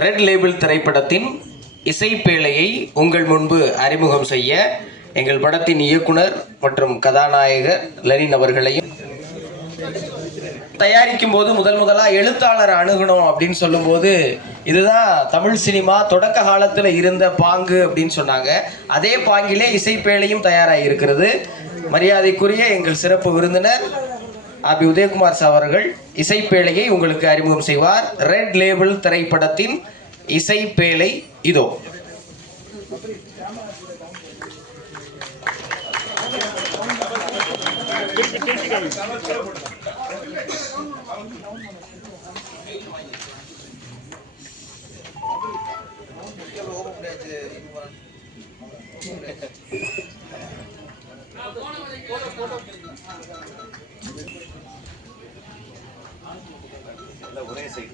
Red label திரைப்படத்தின் இசைப்பேழையை உங்கள் முன்பு அறிமுகம் செய்ய எங்கள் படத்தின் இயக்குனர் மற்றும் கதாநாயகர் லெனின் அவர்களையும் தயாரிக்கும் போது முதலாக எழுத்தாளர் அணுகணும் அப்படின்னு சொல்லும்போது இதுதான் தமிழ் சினிமா தொடக்க காலத்தில் இருந்த பாங்கு அப்படின்னு சொன்னாங்க. அதே பாங்கிலே இசைப்பேழையும் தயாராகி இருக்கிறது. மரியாதைக்குரிய எங்கள் சிறப்பு விருந்தினர் அபி உதயகுமார் சார் அவர்கள் இசைப்பேழையை உங்களுக்கு அறிமுகம் செய்வார். ரெட் லேபிள் திரைப்படத்தின் இசைப்பேழை இதோ. ஒரே சைடு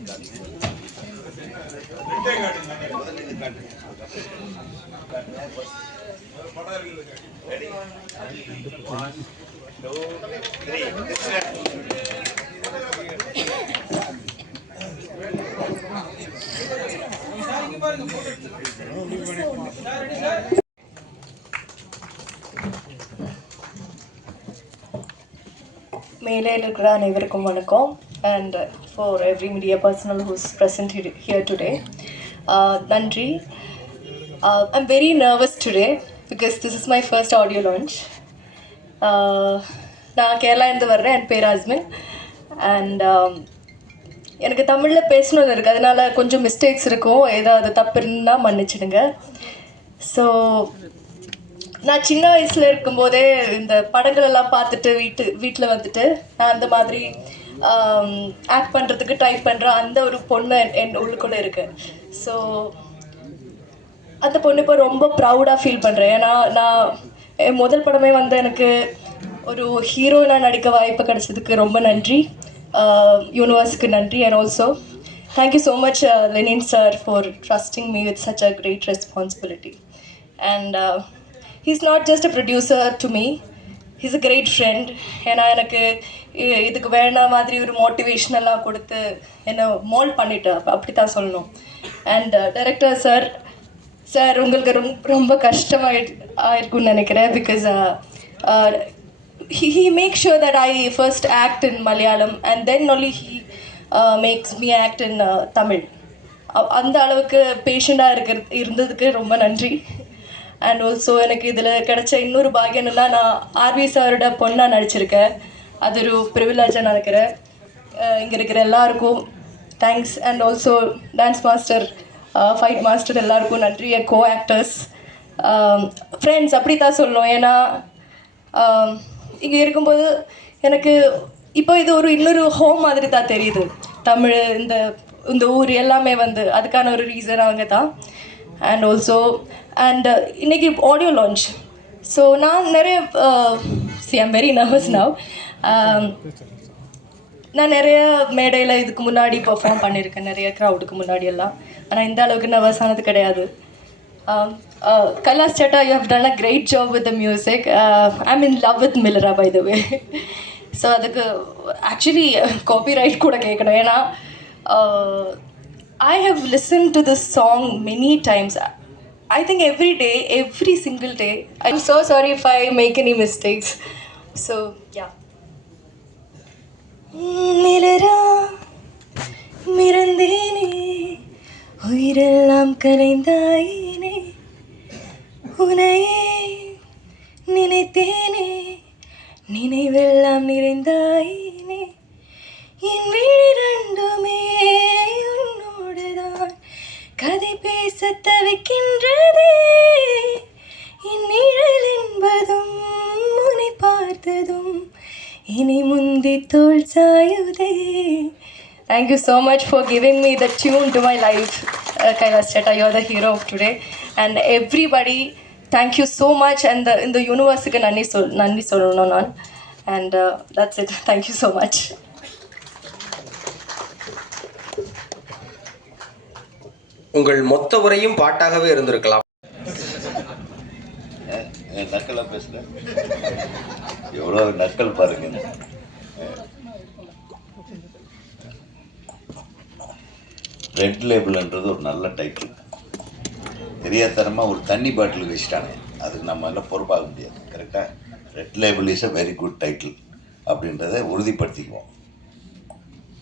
மேலே இருக்கிற அனைவருக்கும் வணக்கம். And for every media personal who's present here today, நன்றி. I'm very nervous today because this is my first audio launch. நான் கேரளாலேருந்து வர்றேன். என் பேர் அஸ்மின். அண்ட் எனக்கு தமிழில் பேசணுன்னு இருக்குது, அதனால் கொஞ்சம் மிஸ்டேக்ஸ் இருக்கும். ஏதாவது தப்பு இருந்தால் மன்னிச்சிடுங்க. ஸோ நான் சின்ன வயசில் இருக்கும்போதே இந்த படங்களெல்லாம் பார்த்துட்டு வீட்டில் வந்துட்டு நான் அந்த மாதிரி ஆக்ட் பண்ணுறதுக்கு ட்ரை பண்ணுறேன். அந்த ஒரு பொண்ணு என் உள்ளுக்குள்ளே இருக்குது. ஸோ அந்த பொண்ணு இப்போ ரொம்ப ப்ரௌடாக ஃபீல் பண்ணுறேன். ஏன்னா நான் என் முதல் படமே வந்து எனக்கு ஒரு ஹீரோயினாக நடிக்க வாய்ப்பு கிடைச்சதுக்கு ரொம்ப நன்றி. யூனிவர்ஸுக்கு நன்றி. And also thank you so much Lenin sir for trusting me with such a great responsibility. And he's not just a producer to me, he's a great friend. ஏன்னா எனக்கு இதுக்கு வேணா மாதிரி ஒரு மோட்டிவேஷனெல்லாம் கொடுத்து என்னை மோல்ட் பண்ணிட்டு அப்படி தான் சொல்லணும். அண்ட் டைரக்டர் சார் உங்களுக்கு ரொம்ப கஷ்டமாயிருக்குன்னு நினைக்கிறேன். Because he makes sure that I first act in Malayalam and then only he makes me act in Tamil. அந்த அளவுக்கு பேஷண்டாக இருந்ததுக்கு ரொம்ப நன்றி. அண்ட் ஆல்சோ எனக்கு இதில் கிடைச்ச இன்னொரு பாக்கியம் என்னென்னா, நான் ஆர்வி சாரோட பொண்ணாக நடிச்சிருக்கேன். அது ஒரு ப்ரிவிலேஜாக நினைக்கிறேன். இங்கே இருக்கிற எல்லாருக்கும் thanks. And also dance master, fight master எல்லாருக்கும் நன்றி. என் கோ ஆக்டர்ஸ், ஃப்ரெண்ட்ஸ் அப்படி தான் சொல்லணும். ஏன்னா இங்கே இருக்கும்போது எனக்கு இப்போ இது இன்னொரு ஹோம் மாதிரி தான் தெரியுது. தமிழ் இந்த ஊர் எல்லாமே வந்து அதுக்கான ஒரு ரீசன் அவங்க தான். அண்ட் ஆல்சோ இன்னைக்கு ஆடியோ லான்ச். ஸோ நான் நிறைய ஐம் வெரி நர்வஸ் நவ். நான் நிறைய மேடையில் இதுக்கு முன்னாடி பெர்ஃபார்ம் பண்ணியிருக்கேன், நிறைய க்ரௌடுக்கு முன்னாடியெல்லாம். ஆனால் இந்த அளவுக்கு நர்வஸ் ஆனது கிடையாது. Kailash chetta, you have done a great job with the music. I am in love with Millara by the way. So அதுக்கு ஆக்சுவலி காப்பிரைட் கூட கேட்கணும். ஏன்னா I have listened to this song many times. I think every day, every single day. I'm so sorry if I make any mistakes. So, yeah. Milera mirandene uirellam kalaindaine unaye ninaithene ninaivellam niraindaine en viirandume கதை பேச தவிக்கின்றதே என் நிழல் என்பதும் உன்னை பார்த்ததும் இனி முந்தி தோள் சாயுதே. Thank you so much for giving me the tune to my life, Kailash Chetta. You are the hero of today. And everybody, thank you so much. And in the universe ku nanni sollanum naan. And that's it. Thank you so much. உங்கள் மொத்த உரையும் பாட்டாகவே இருந்திருக்கலாம். நக்கலா பேசுற எவ்வளவு நக்கல் பாருங்க. Red லேபிள்ன்றது ஒரு நல்ல டைட்டில். தெரியாதனமாக ஒரு தண்ணி பாட்டில் வச்சுட்டாங்க, அதுக்கு நம்ம எல்லாம் பொறுப்பாக முடியாது. கரெக்டாக red label is a very good title அப்படின்றத உறுதிப்படுத்திக்குவோம்.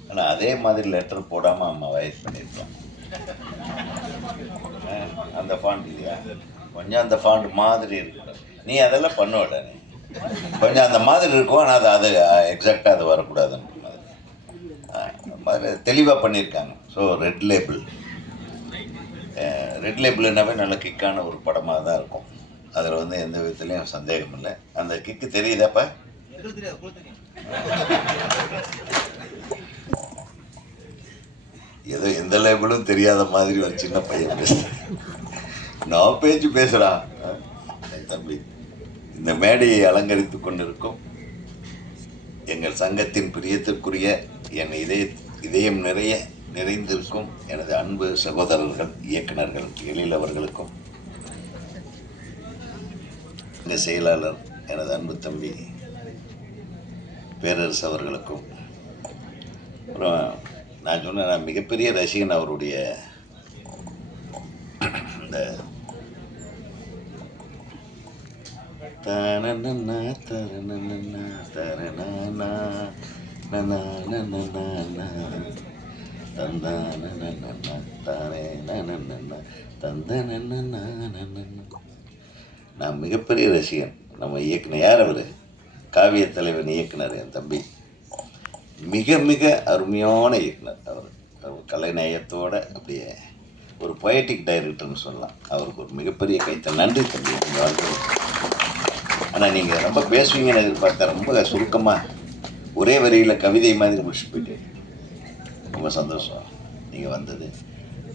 ஆனால் அதே மாதிரி லெட்டர் போடாமல் அம்மா வயசு பண்ணியிருக்கலாம். அந்த ஃபாண்ட் இல்லையா, கொஞ்சம் அந்த ஃபாண்ட் மாதிரி இருக்கு. நீ அதெல்லாம் பண்ணுவட, நீ கொஞ்சம் அந்த மாதிரி இருக்கும். ஆனால் அது எக்ஸாக்டாக அது வரக்கூடாதுன்ற மாதிரி தெளிவாக பண்ணியிருக்காங்க. ஸோ ரெட் லேபிள் என்னாவே நல்ல கிக்கான ஒரு படமாக தான் இருக்கும். அதில் வந்து எந்த விதத்துலையும் சந்தேகம் இல்லை. அந்த கிக்கு தெரியுதாப்பா? ஏதோ எந்த லேபிளும் தெரியாத மாதிரி ஒரு சின்ன பையன் பேசுகிறேன். நான் பேசுகிறான் என் தம்பி. இந்த மேடையை அலங்கரித்து கொண்டிருக்கும் எங்கள் சங்கத்தின் பிரியத்திற்குரிய என் இதயம் நிறைந்திருக்கும் எனது அன்பு சகோதரர்கள், இயக்குநர்கள் எழில் அவர்களுக்கும், எங்கள் செயலாளர் எனது அன்பு தம்பி பேரரசு அவர்களுக்கும், அப்புறம் நான் சொன்னேன், நான் மிகப்பெரிய ரசிகன் அவருடைய இந்த நான் மிகப்பெரிய ரசிகன். நம்ம இயக்குனர் யார் அவர்? காவிய தலைவன் இயக்குனர் என் தம்பி. மிக மிக அருமையான இயக்குனர் அவர். கலைநயத்தோட அப்படியே ஒரு பொயட்டிக் டைரக்டர்னு சொல்லலாம். அவருக்கு ஒரு மிகப்பெரிய கைத்தல். நன்றி தம்பி. ஆனால் நீங்கள் ரொம்ப பேசுவீங்கன்னு எதிர்பார்த்தா ரொம்ப சுருக்கமாக ஒரே வரியில் கவிதை மாதிரி முடிச்சு போயிட்டு ரொம்ப சந்தோஷம் நீங்கள் வந்தது.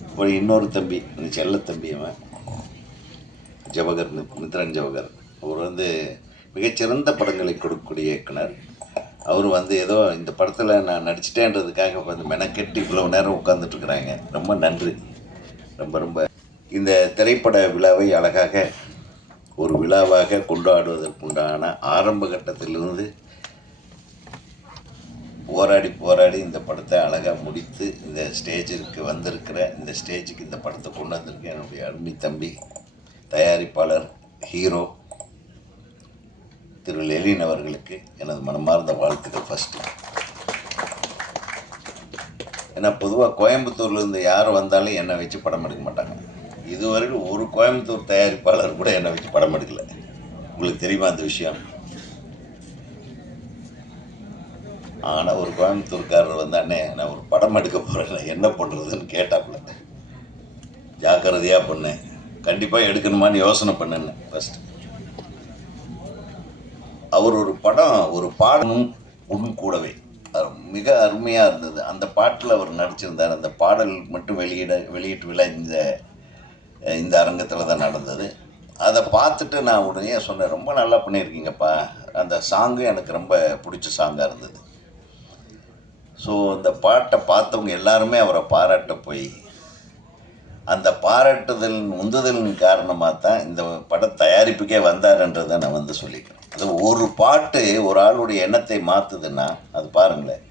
இப்போ இன்னொரு தம்பி, செல்ல தம்பி, அவன் ஜவஹர், மித்ரன் ஜவஹர். அவர் வந்து மிகச்சிறந்த படங்களை கொடுக்கக்கூடிய இயக்குனர். அவர் வந்து ஏதோ இந்த படத்தில் நான் நடிச்சிட்டேன்றதுக்காக வந்து மெனக்கெட்டு இவ்வளவு நேரம் உட்காந்துட்ருக்குறாங்க. ரொம்ப நன்றி. ரொம்ப ரொம்ப இந்த திரைப்பட விழாவை அழகாக ஒரு விழாவாக கொண்டாடுவதற்குண்டான ஆரம்ப கட்டத்திலிருந்து போராடி இந்த படத்தை அழகாக முடித்து இந்த ஸ்டேஜிற்கு வந்திருக்கிற, இந்த ஸ்டேஜுக்கு இந்த படத்தை கொண்டு வந்திருக்க என்னுடைய அருமை தம்பி, தயாரிப்பாளர், ஹீரோ திரு லெலின் அவர்களுக்கு எனது மனமார்ந்த வாழ்த்துக்கள். ஃபஸ்ட்டு ஏன்னா பொதுவாக கோயம்புத்தூர்லேருந்து யார் வந்தாலும் என்னை வச்சு படம் எடுக்க மாட்டாங்க. இதுவரைக்கும் ஒரு கோயம்புத்தூர் தயாரிப்பாளர் கூட என்னை வச்சு படம் எடுக்கலை. உங்களுக்கு தெரியுமா அந்த விஷயம்? ஆனால் ஒரு கோயம்புத்தூர்காரர் வந்தானே, நான் ஒரு படம் எடுக்க போகிறேன், என்ன பண்ணுறதுன்னு கேட்டாப்புல. ஜாக்கிரதையாக பண்ணேன், கண்டிப்பாக எடுக்கணுமான்னு யோசனை பண்ணேன்னு ஃபஸ்ட்டு. அவர் ஒரு படம், ஒரு பாடலும் உடன் கூடவே மிக அருமையாக இருந்தது. அந்த பாட்டில் அவர் நடிச்சிருந்தார். அந்த பாடல் மட்டும் வெளியீட்டு விழா இந்த அரங்கத்தில் தான் நடந்தது. அதை பார்த்துட்டு நான் உடனே சொன்னேன், ரொம்ப நல்லா பண்ணியிருக்கீங்கப்பா. அந்த சாங்கு எனக்கு ரொம்ப பிடிச்ச சாங்காக இருந்தது. ஸோ அந்த பாட்டை பார்த்தவங்க எல்லாருமே அவரை பாராட்ட போய், அந்த உந்துதலின் காரணமாக தான் இந்த பட தயாரிப்புக்கே வந்தாருன்றதை நான் வந்து சொல்லிக்கிறேன். அது ஒரு பாட்டு ஒரு ஆளுடைய எண்ணத்தை மாற்றுதுன்னா அது பாருங்களேன்,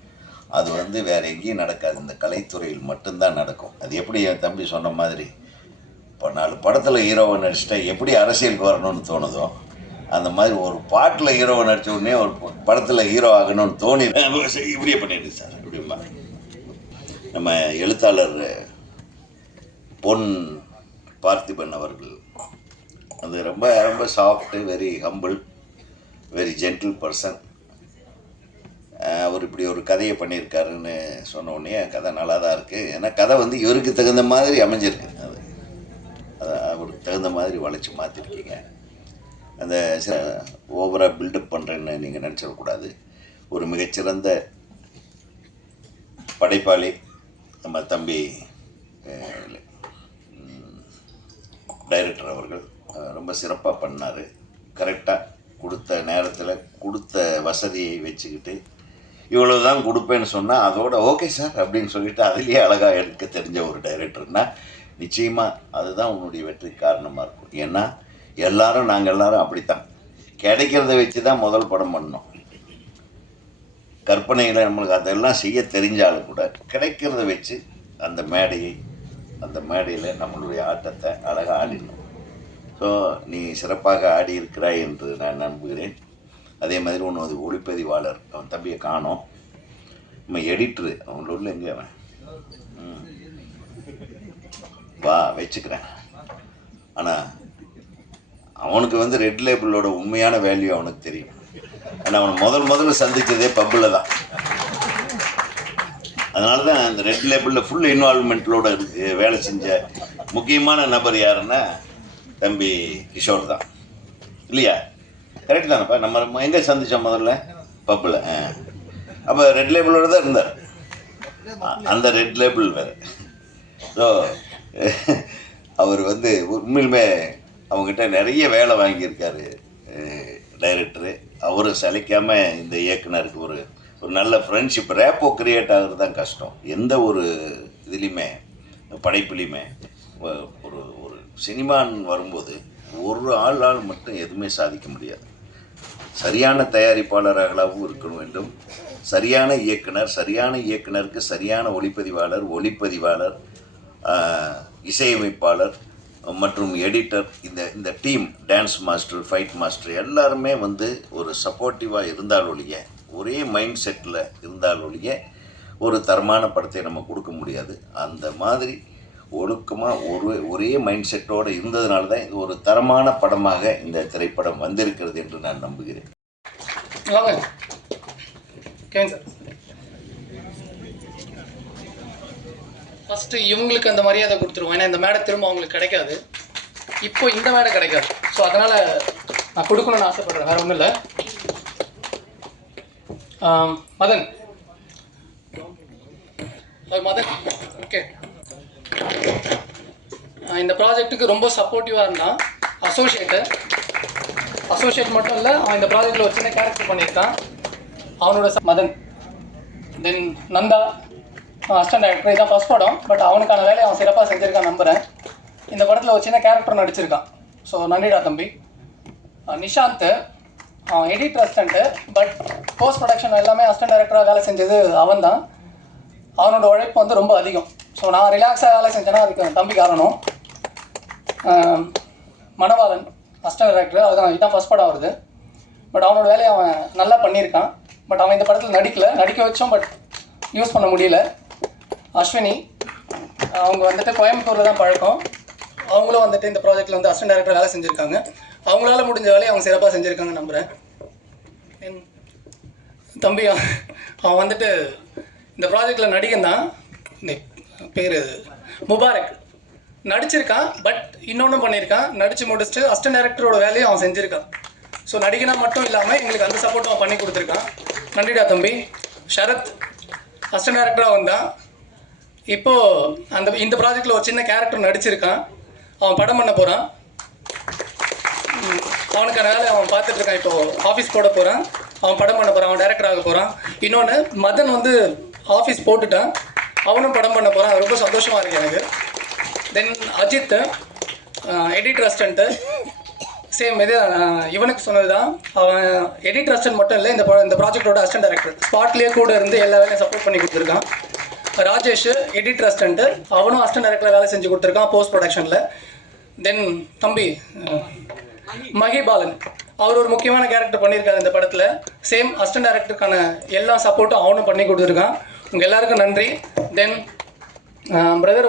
அது வந்து வேறு எங்கேயும் நடக்காது, இந்த கலைத்துறையில் மட்டும்தான் நடக்கும். அது எப்படி என் தம்பி சொன்ன மாதிரி, இப்போ 4 படத்தில் ஹீரோவை நடிச்சிட்டா எப்படி அரசியலுக்கு வரணும்னு தோணுதோ, அந்த மாதிரி ஒரு பாட்டில் ஹீரோவை நடித்த உடனே ஒரு படத்தில் ஹீரோ ஆகணும்னு தோணி இப்படியே பண்ணிடுது சார். அப்படிமா நம்ம எழுத்தாளர் பொன் பார்த்திபன் அவர்கள், அது ரொம்ப ரொம்ப soft, very humble, very gentle person. அவர் இப்படி ஒரு கதையை பண்ணியிருக்காருன்னு சொன்ன உடனே கதை நல்லா தான் இருக்குது. ஏன்னா கதை வந்து இவருக்கு தகுந்த மாதிரி அமைஞ்சிருக்கு. அது அவருக்கு தகுந்த மாதிரி வளைச்சி மாற்றிருக்கீங்க. அந்த ஓவராக பில்டப் பண்ணுறேன்னு நீங்கள் நினச்சிடக்கூடாது. ஒரு மிகச்சிறந்த படைப்பாளி நம்ம தம்பி டைரக்டர் அவர்கள் ரொம்ப சிறப்பாக பண்ணார். கரெக்டாக கொடுத்த நேரத்தில் கொடுத்த வசதியை வச்சுக்கிட்டு இவ்வளவு தான் கொடுப்பேன்னு சொன்னால் அதோட ஓகே சார் அப்படின்னு சொல்லிட்டு அதுலேயே அழகாக எடுக்க தெரிஞ்ச ஒரு டைரக்டர்னால் நிச்சயமாக அதுதான் உன்னுடைய வெற்றி காரணமாக இருக்கும். ஏன்னா நாங்கள் எல்லாரும் அப்படித்தான் கிடைக்கிறத வச்சு தான் முதல் படம் பண்ணோம். கற்பனையில் நம்மளுக்கு அதெல்லாம் செய்ய தெரிஞ்சாலும் கூட கிடைக்கிறத வச்சு அந்த மேடையில் நம்மளுடைய ஆட்டத்தை அழகாக ஆடினோம். ஸோ நீ சிறப்பாக ஆடி இருக்கிறாய் என்று நான் நம்புகிறேன். அதே மாதிரி ஒன்று ஒளிப்பதிவாளர், அவன் தம்பியை காணோம். நம்ம எடிட்ரு, அவங்கள உள்ள எங்கே அவன் வா வச்சுக்கிறேன். ஆனால் அவனுக்கு ரெட் லேபிளோட உண்மையான வேல்யூ அவனுக்கு தெரியும். ஏன்னா அவனை முதல்ல சந்தித்ததே பப்பில் தான். அதனால தான் அந்த ரெட் லேபிளில் ஃபுல் இன்வால்மெண்ட்டோட வேலை செஞ்ச முக்கியமான நபர் யாருன்னா தம்பி கிஷோர் தான், இல்லையா? கரெக்ட் தானேப்பா? நம்ம எங்கே சந்தித்தோம் முதல்ல? பப்பில். அப்போ ரெட் லேபிளோட தான் இருந்தார். அந்த ரெட் லேபிள் வேறு. ஸோ அவர் உண்மையிலுமே அவங்ககிட்ட நிறைய வேலை வாங்கியிருக்காரு டைரக்டரு. அவரை சலிக்காமல் இந்த இயக்குனருக்கு ஒரு நல்ல ஃப்ரெண்ட்ஷிப், ரேப்போ கிரியேட் ஆகிறது தான் கஷ்டம். எந்த ஒரு இதுலேயுமே, படைப்புலையுமே ஒரு ஒரு சினிமான்னு வரும்போது ஒரு ஆளால் மட்டும் எதுவுமே சாதிக்க முடியாது. சரியான தயாரிப்பாளர்களாகவும் இருக்க வேண்டும், சரியான இயக்குனருக்கு சரியான ஒளிப்பதிவாளர், இசையமைப்பாளர் மற்றும் எடிட்டர், இந்த team, dance master, fight master எல்லாருமே ஒரு சப்போர்ட்டிவாக இருந்தால் ஒழிய, ஒரே மைண்ட் செட்டில் இருந்தால் ஒழிய ஒரு தரமான படத்தை நம்ம கொடுக்க முடியாது. அந்த மாதிரி ஒழுக்கமாக ஒரே மைண்ட் செட்டோடு இருந்ததுனால தான் இது ஒரு தரமான படமாக இந்த திரைப்படம் வந்திருக்கிறது என்று நான் நம்புகிறேன். ஃபஸ்ட்டு இவங்களுக்கு அந்த மரியாதை கொடுத்துருவோம். ஏன்னா இந்த மேடை திரும்ப அவங்களுக்கு கிடைக்காது, இப்போ இந்த மேடை கிடைக்காது. ஸோ அதனால் நான் கொடுக்கணும்னு ஆசைப்பட்றேன், வேறு ஒன்றும் இல்லை. மதன், ஓகே. இந்த ப்ராஜெக்ட்டுக்கு ரொம்ப சப்போர்ட்டிவாக இருந்தான். அசோசியேட் மட்டும் இல்லை, அவன் இந்த ப்ராஜெக்டில் ஒரு சின்ன கேரக்டர் பண்ணியிருக்கான். அவனோட மதன், தென் நந்தா, அசிஸ்டன்ட் டைரக்டர். இதான் ஃபஸ்ட் படம், பட் அவனுக்கான வேலையை அவன் சிறப்பாக செஞ்சுருக்கான் நம்புகிறேன். இந்த படத்தில் ஒரு சின்ன கேரக்டர் நடிச்சிருக்கான். ஸோ நன்றிடா தம்பி. நிஷாந்த், அவன் editor assistant, but post production எல்லாமே அசிஸ்டன்ட் டைரக்டராக வேலை செஞ்சது அவன் தான். அவனோட உழைப்பு ரொம்ப அதிகம். ஸோ நான் ரிலாக்ஸாக வேலை செஞ்சேன்னா அதுக்கு தம்பி காரணம். மணவாளன், அசிஸ்டன்ட் டைரக்டர், அதுதான் இதுதான் ஃபஸ்ட் படம் வருது. பட் அவனோட வேலையை அவன் நல்லா பண்ணியிருக்கான். பட் அவன் இந்த படத்தில் நடிக்க வச்சோம், பட் யூஸ் பண்ண முடியல. அஸ்வினி, அவங்க கோயம்புத்தூரில் தான் பழக்கம். அவங்களும் இந்த ப்ராஜெக்டில் அசிஸ்டன்ட் டைரக்டர் வேலை செஞ்சுருக்காங்க. அவங்களால முடிஞ்ச வேலையை அவங்க சிறப்பாக செஞ்சுருக்காங்கன்னு நம்புகிறேன். தம்பி, அவன் இந்த ப்ராஜெக்டில் நடிகன் தான், பேர் முபாரக், நடிச்சிருக்கான். பட் இன்னொன்றும் பண்ணியிருக்கான், நடித்து முடிச்சுட்டு அசிஸ்டன்ட் டைரக்டரோட வேலையை அவன் செஞ்சுருக்கான். ஸோ நடிகனாக மட்டும் இல்லாமல் எங்களுக்கு அந்த சப்போர்ட்டும் அவன் பண்ணி கொடுத்துருக்கான். நன்றிடா தம்பி. ஷரத், அசிஸ்டன்ட் டைரக்டராக வந்தான். இப்போது இந்த ப்ராஜெக்டில் ஒரு சின்ன கேரக்டர் நடிச்சிருக்கான். அவன் படம் பண்ண போகிறான். அவனுக்கான வேலை அவன் பார்த்துட்ருக்கான். இப்போது ஆஃபீஸ் போட போகிறான், அவன் படம் பண்ண போகிறான், அவன் டைரக்டர் ஆக போகிறான். இன்னொன்று, மதன் ஆஃபீஸ் போட்டுட்டான், அவனும் படம் பண்ண போகிறான். ரொம்ப சந்தோஷமாக இருக்குது எனக்கு. தென் அஜித், எடிட்டர் அசிஸ்டண்ட்டு, சேம் இது இவனுக்கு சொன்னது தான். அவன் எடிட்டர் அசிஸ்டன்ட் மட்டும் இல்லை, இந்த ப்ராஜெக்டோட அசிஸ்டன்ட் டைரக்டர், ஸ்பாட்லேயே கூட இருந்து எல்லா வேலையும் சப்போர்ட் பண்ணி கொடுத்துருக்கான். ராஜேஷ், எடிட்டர் அசிஸ்டண்ட்டு, அவனும் அசிஸ்டன்ட் டைரக்டரில் வேலை செஞ்சு கொடுத்துருக்கான் போஸ்ட் ப்ரொடக்ஷனில். தென் தம்பி மகிபாலன், அவர் ஒரு முக்கியமான கேரக்டர் பண்ணியிருக்காரு இந்த படத்தில். சேம் அசிஸ்டன்ட் டைரக்டருக்கான எல்லா சப்போர்ட்டும் அவனும் பண்ணி கொடுத்துருக்கான். உங்கள் எல்லாருக்கும் நன்றி. தென் பிரதர்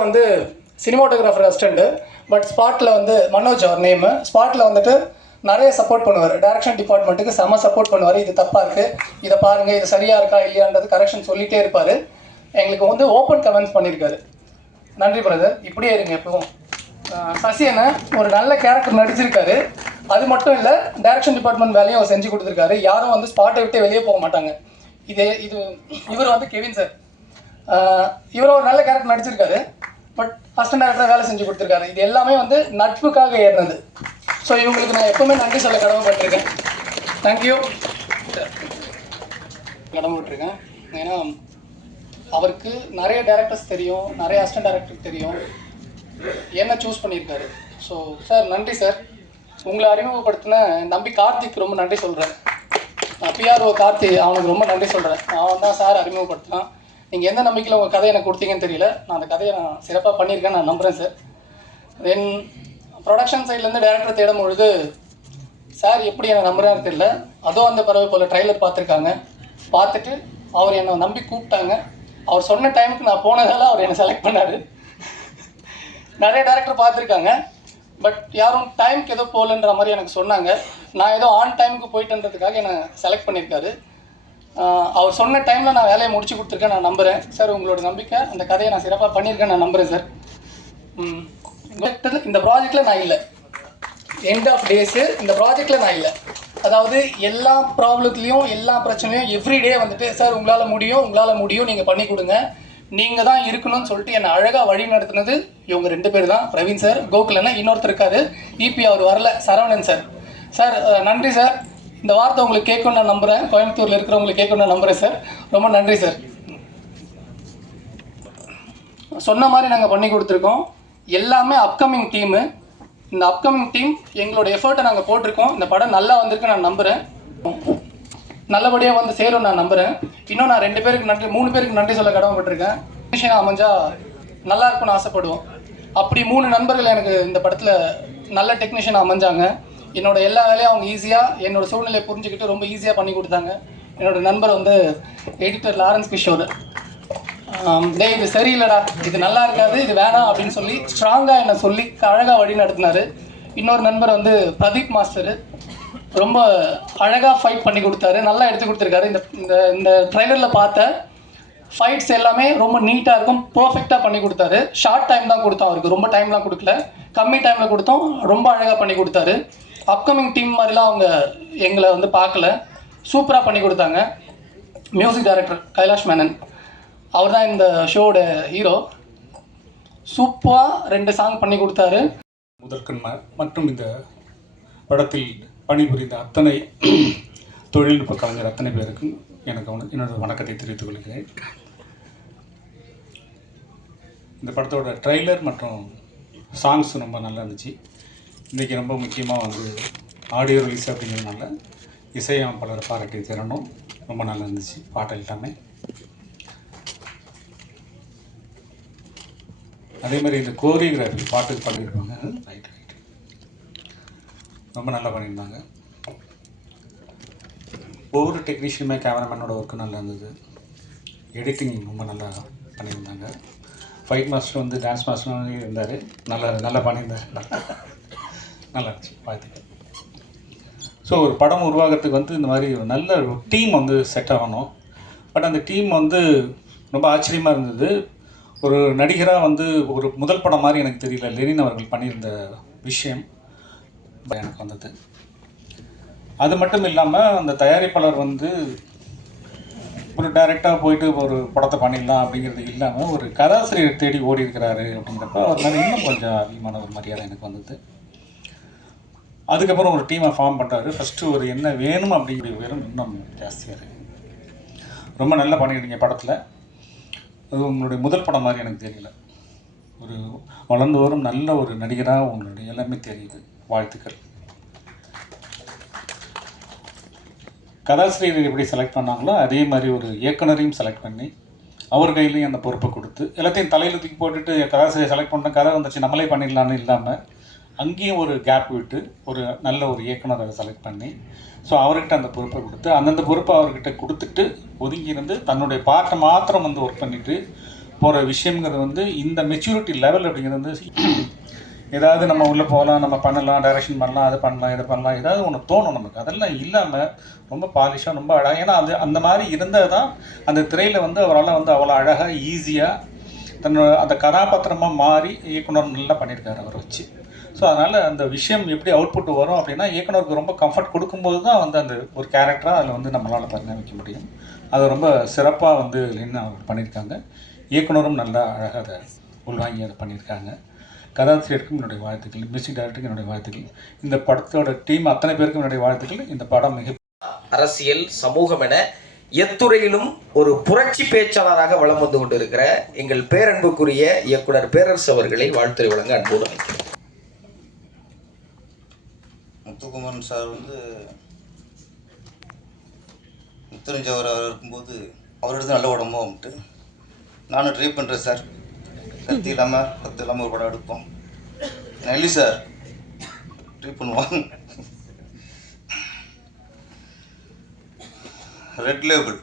சினிமாட்டோகிராஃபர் அசிஸ்டண்ட்டு, பட் ஸ்பாட்டில் மனோஜ் அவர் நேமு. ஸ்பாட்டில் நிறைய சப்போர்ட் பண்ணுவார். டைரக்ஷன் டிபார்ட்மெண்ட்டுக்கு செம்ம சப்போர்ட் பண்ணுவார். இது தப்பாக இருக்குது, இதை பாருங்கள், இது சரியாக இருக்கா இல்லையான்றது கரெக்ஷன் சொல்லிகிட்டே இருப்பார். எங்களுக்கு ஓப்பன் கமெண்ட்ஸ் பண்ணியிருக்காரு. நன்றி பிரதர், இப்படியே இருங்க எப்பவும். சசி அண்ணன் ஒரு நல்ல கேரக்டர் நடிச்சிருக்காரு. அது மட்டும் இல்லை, டைரக்ஷன் டிபார்ட்மெண்ட் வேலையும் அவர் செஞ்சு கொடுத்துருக்காரு. யாரும் ஸ்பாட்டை விட்டு வெளியே போக மாட்டாங்க. இவர் கெவின் சார், இவர் ஒரு நல்ல கேரக்டர் நடிச்சிருக்காரு. பட் அசிஸ்டன்ட் டைரக்டர் வேலை செஞ்சு கொடுத்துருக்காரு. இது எல்லாமே நட்புக்காக ஏறினது. ஸோ இவங்களுக்கு நான் எப்பவுமே நன்றி சொல்ல கடமைப்பட்டிருக்கேன். தேங்க்யூ. கடமைப்பட்டிருக்கேன். ஏன்னா அவருக்கு நிறைய டேரக்டர்ஸ் தெரியும், நிறைய அசிஸ்டன்ட் டைரக்டர் தெரியும், என்ன சூஸ் பண்ணியிருக்காரு. ஸோ சார் நன்றி சார். உங்களை அறிமுகப்படுத்தின நம்பி கார்த்திக் ரொம்ப நன்றி சொல்கிறேன். பிஆர்ஓ கார்த்தி, அவனுக்கு ரொம்ப நன்றி சொல்கிறேன். அவன் தான் சார் அறிமுகப்படுத்தினான். நீங்கள் எந்த நம்பிக்கையில் உங்கள் கதையை எனக்கு கொடுத்தீங்கன்னு தெரியல. நான் அந்த கதையை நான் சிறப்பாக பண்ணியிருக்கேன்னு நான் நம்புகிறேன் சார். தென் ப்ரொடக்ஷன் சைட்லேருந்து டேரக்டர் தேடும் பொழுது சார் எப்படி என்னை நம்புறாரு தெரியல, அதோ அந்த பறவை போல் ட்ரைலர் பார்த்துருக்காங்க. பார்த்துட்டு அவர் என்னை நம்பி கூப்பிட்டாங்க. அவர் சொன்ன டைமுக்கு நான் போனதால அவர் என்னை செலக்ட் பண்ணார். நிறைய டேரக்டர் பார்த்துருக்காங்க, பட் யாரும் டைமுக்கு ஏதோ போகலன்ற மாதிரி எனக்கு சொன்னாங்க. நான் ஏதோ ஆன் டைமுக்கு போயிட்டுன்றதுக்காக என்னை செலக்ட் பண்ணியிருக்காரு. அவர் சொன்ன டைமில் நான் வேலையை முடிச்சு கொடுத்துருக்கேன் நான் நம்புகிறேன் சார். உங்களோட நம்பிக்கை, அந்த கதையை நான் சிறப்பாக பண்ணியிருக்கேன் நான் நம்புகிறேன் சார். இந்த ப்ராஜெக்டில் நான் இல்லை, எண்ட் ஆஃப் டேஸு இந்த ப்ராஜெக்டில் நான் இல்லை. அதாவது எல்லா ப்ராப்ளத்துலேயும் எல்லா பிரச்சனையும் எவ்ரிடே வந்துட்டு சார் உங்களால் முடியும் நீங்கள் பண்ணி கொடுங்க, நீங்கள் தான் இருக்கணும்னு சொல்லிட்டு என்னை அழகாக வழி நடத்துனது இவங்க 2 பேர் தான். பிரவீன் சார், கோகுலன்னா இன்னொருத்தர் இருக்கார், இபி அவர் வரல, சரவணன் சார். சார் நன்றி சார். இந்த வார்த்தை உங்களுக்கு கேட்கணும்னு நான் நம்புகிறேன், கோயம்புத்தூரில் இருக்கிறவங்களுக்கு கேட்கணும்னு நான் நம்புகிறேன் சார். ரொம்ப நன்றி சார். சொன்ன மாதிரி நாங்கள் பண்ணி கொடுத்துருக்கோம். எல்லாமே அப்கமிங் டீமு. இந்த அப்கமிங் டீம் எங்களோட எஃபர்ட்டை நாங்கள் போட்டிருக்கோம். இந்த படம் நல்லா வந்திருக்கு நான் நம்புகிறேன், நல்லபடியாக வந்து சேரும் நான் நம்புகிறேன். இன்னும் நான் 2 பேருக்கு நன்றி 3 பேருக்கு நன்றி சொல்ல கடமைப்பட்டிருக்கேன். டெக்னீஷியன் அமைஞ்சா நல்லா இருக்கும்னு ஆசைப்படுவோம். அப்படி 3 நண்பர்கள் எனக்கு இந்த படத்தில் நல்ல டெக்னீஷியன் அமைஞ்சாங்க. என்னோட எல்லா வேலையும் அவங்க ஈஸியாக என்னோட சூழ்நிலையை புரிஞ்சுக்கிட்டு ரொம்ப ஈஸியாக பண்ணி கொடுத்தாங்க. என்னோட நண்பர் வந்து எடிட்டர் லாரன்ஸ் கிஷோர், டேய் இது சரியில்லைடா, இது நல்லா இருக்காது, இது வேணாம் அப்படின்னு சொல்லி ஸ்ட்ராங்காக என்னை சொல்லி அழகாக வழி நடத்தினார். இன்னொரு நண்பர் வந்து பிரதீப் மாஸ்டர், ரொம்ப அழகாக ஃபைட் பண்ணி கொடுத்தாரு, நல்லா எடுத்து கொடுத்துருக்காரு. இந்த இந்த ட்ரைலரில் பார்த்த ஃபைட்ஸ் எல்லாமே ரொம்ப நீட்டாக இருக்கும், பர்ஃபெக்டாக பண்ணி கொடுத்தாரு. ஷார்ட் டைம் தான் கொடுத்தோம் அவருக்கு, ரொம்ப டைம்லாம் கொடுக்கல, கம்மி டைமில் கொடுத்தோம், ரொம்ப அழகாக பண்ணி கொடுத்தாரு. அப்கமிங் டீம் மாதிரிலாம் அவங்க எங்களை வந்து பார்க்கல, சூப்பராக பண்ணி கொடுத்தாங்க. மியூசிக் டைரக்டர் கைலாஷ் மேனன், அவர் தான் இந்த ஷோவோட ஹீரோ. சூப்பராக 2 சாங் பண்ணி கொடுத்தாரு. முதற்கண் மற்றும் இந்த படத்தில் பணிபுரிந்த அத்தனை தொழில்நுட்ப கலைஞர் அத்தனை பேருக்கும் என்னோட வணக்கத்தை தெரிவித்துக் கொள்கிறேன். இந்த படத்தோட ட்ரைலர் மற்றும் சாங்ஸ் ரொம்ப நல்லா இருந்துச்சு. இன்றைக்கி ரொம்ப முக்கியமாக வந்து ஆடியோ ரிலீஸ் அப்படிங்கிறதுனால இசையமைப்பாளரை பாராட்டி தரணும். ரொம்ப நல்லா இருந்துச்சு பாட்டு எல்லாமே. அதே மாதிரி இந்த கோரியோகிராஃபி பாட்டுக்கு பண்ணியிருப்பாங்க, ரைட் ரொம்ப நல்லா பண்ணியிருந்தாங்க. ஒவ்வொரு டெக்னீஷியனுமே கேமராமேனோட ஒர்க்கு நல்லா இருந்தது. எடிட்டிங் ரொம்ப நல்லா பண்ணியிருந்தாங்க. ஃபைட் மாஸ்டர் வந்து டான்ஸ் மாஸ்டர் இருந்தார், நல்லா பண்ணியிருந்தார், நல்லா இருந்துச்சு பார்த்துக்க. ஸோ ஒரு படம் உருவாகிறதுக்கு வந்து இந்த மாதிரி ஒரு நல்ல டீம் வந்து செட் ஆகணும். பட் அந்த டீம் வந்து ரொம்ப ஆச்சரியமாக இருந்தது. ஒரு நடிகராக வந்து ஒரு முதல் படம் மாதிரி எனக்கு தெரியல, லெனின் அவர்கள் பண்ணியிருந்த விஷயம் எனக்கு வந்தது. அது மட்டும் இல்லாமல் அந்த தயாரிப்பாளர் வந்து ஒரு டைரெக்டாக போயிட்டு ஒரு படத்தை பண்ணிடலாம் அப்படிங்கிறது இல்லாமல் ஒரு கதாசிரியர் தேடி ஓடி இருக்கிறாரு அப்படிங்கிறப்ப அவர் மேலே இன்னும் கொஞ்சம் அதிகமான ஒரு மரியாதை எனக்கு வந்தது. அதுக்கப்புறம் ஒரு டீமை ஃபார்ம் பண்ணுறாரு. ஃபஸ்ட்டு ஒரு என்ன வேணும் அப்படிங்கிற வேணும் இன்னும் ஜாஸ்தியாக இருக்குது. ரொம்ப நல்லா பண்ணிடுறீங்க படத்தில். அது உங்களுடைய முதல் படம் மாதிரி எனக்கு தெரியல. ஒரு வளர்ந்து வரும் நல்ல ஒரு நடிகராக உங்களுடைய எல்லாமே தெரியுது. வாழ்த்துக்கள். கதாசிரியர் எப்படி செலக்ட் பண்ணாங்களோ அதே மாதிரி ஒரு இயக்குனரையும் செலக்ட் பண்ணி அவர் கையிலையும் அந்த பொறுப்பை கொடுத்து எல்லாத்தையும் தலையில் தூக்கி போட்டுட்டு கதாசிரியர் செலக்ட் பண்ண கதை வந்துச்சு நம்மளே பண்ணிடலான்னு இல்லாமல் அங்கேயும் ஒரு கேப் விட்டு ஒரு நல்ல ஒரு இயக்குனரை செலக்ட் பண்ணி ஸோ அவர்கிட்ட அந்த பொறுப்பை கொடுத்து அந்தந்த பொறுப்பை அவர்கிட்ட கொடுத்துட்டு ஒதுங்கியிருந்து தன்னுடைய பார்ட்டை மாத்திரம் வந்து ஒர்க் பண்ணிவிட்டு போகிற விஷயங்கிறது வந்து இந்த மெச்சூரிட்டி லெவல் அப்படிங்கிறது வந்து ஏதாவது நம்ம உள்ளே போகலாம், நம்ம பண்ணலாம், டைரக்ஷன் பண்ணலாம், அது பண்ணலாம், இதை பண்ணலாம், ஏதாவது ஒன்று தோணும் நமக்கு. அதெல்லாம் இல்லாமல் ரொம்ப பாலிஷாக ரொம்ப அழகாக, ஏன்னா அது அந்த மாதிரி இருந்தால் தான் அந்த திரையில் வந்து அவரால் வந்து அவ்வளோ அழகாக ஈஸியாக தன்னோட அந்த கதாபாத்திரமாக மாறி இயக்குனர் நல்லா பண்ணியிருக்காரு அவரை வச்சு. ஸோ அதனால் அந்த விஷயம் எப்படி அவுட்புட் வரும் அப்படின்னா இயக்குனருக்கு ரொம்ப கம்ஃபர்ட் கொடுக்கும்போது தான் வந்து அந்த ஒரு கேரக்டராக அதில் வந்து நம்மளால் பரிணமிக்க முடியும். அதை ரொம்ப சிறப்பாக வந்து லெனின் அவர் பண்ணியிருக்காங்க. இயக்குனரும் நல்லா அழகாக அதை உள்வாங்கி அதை பண்ணியிருக்காங்க. கதாசிரியருக்கும் என்னுடைய வாழ்த்துக்கள், மியூசிக் டைரக்டருக்கு என்னுடைய வாழ்த்துக்கள், இந்த படத்தோட டீம் அத்தனை பேருக்கும் என்னுடைய வாழ்த்துக்கள். இந்த படம் மிக அரசியல் சமூகம் என எத்துறையிலும் ஒரு புரட்சி பேச்சாளராக வலம் வந்து கொண்டிருக்கிற எங்கள் பேரன்புக்குரிய இயக்குனர் பேரரசு அவர்களை வாழ்த்துரை வழங்க அன்போடு வைக்கிறேன். முத்துக்குமரன் சார் வந்து முத்துரஞ்சவர் இருக்கும்போது அவரோடது நல்ல உடம்பும் வந்துட்டு நானும் ட்ரை பண்ணுறேன் சார். கத்தி இல்லாமல் ஒரு படம் எடுப்போம். நல்லி சார் ட்ரை பண்ணுவோம். ரெட் லேபிள்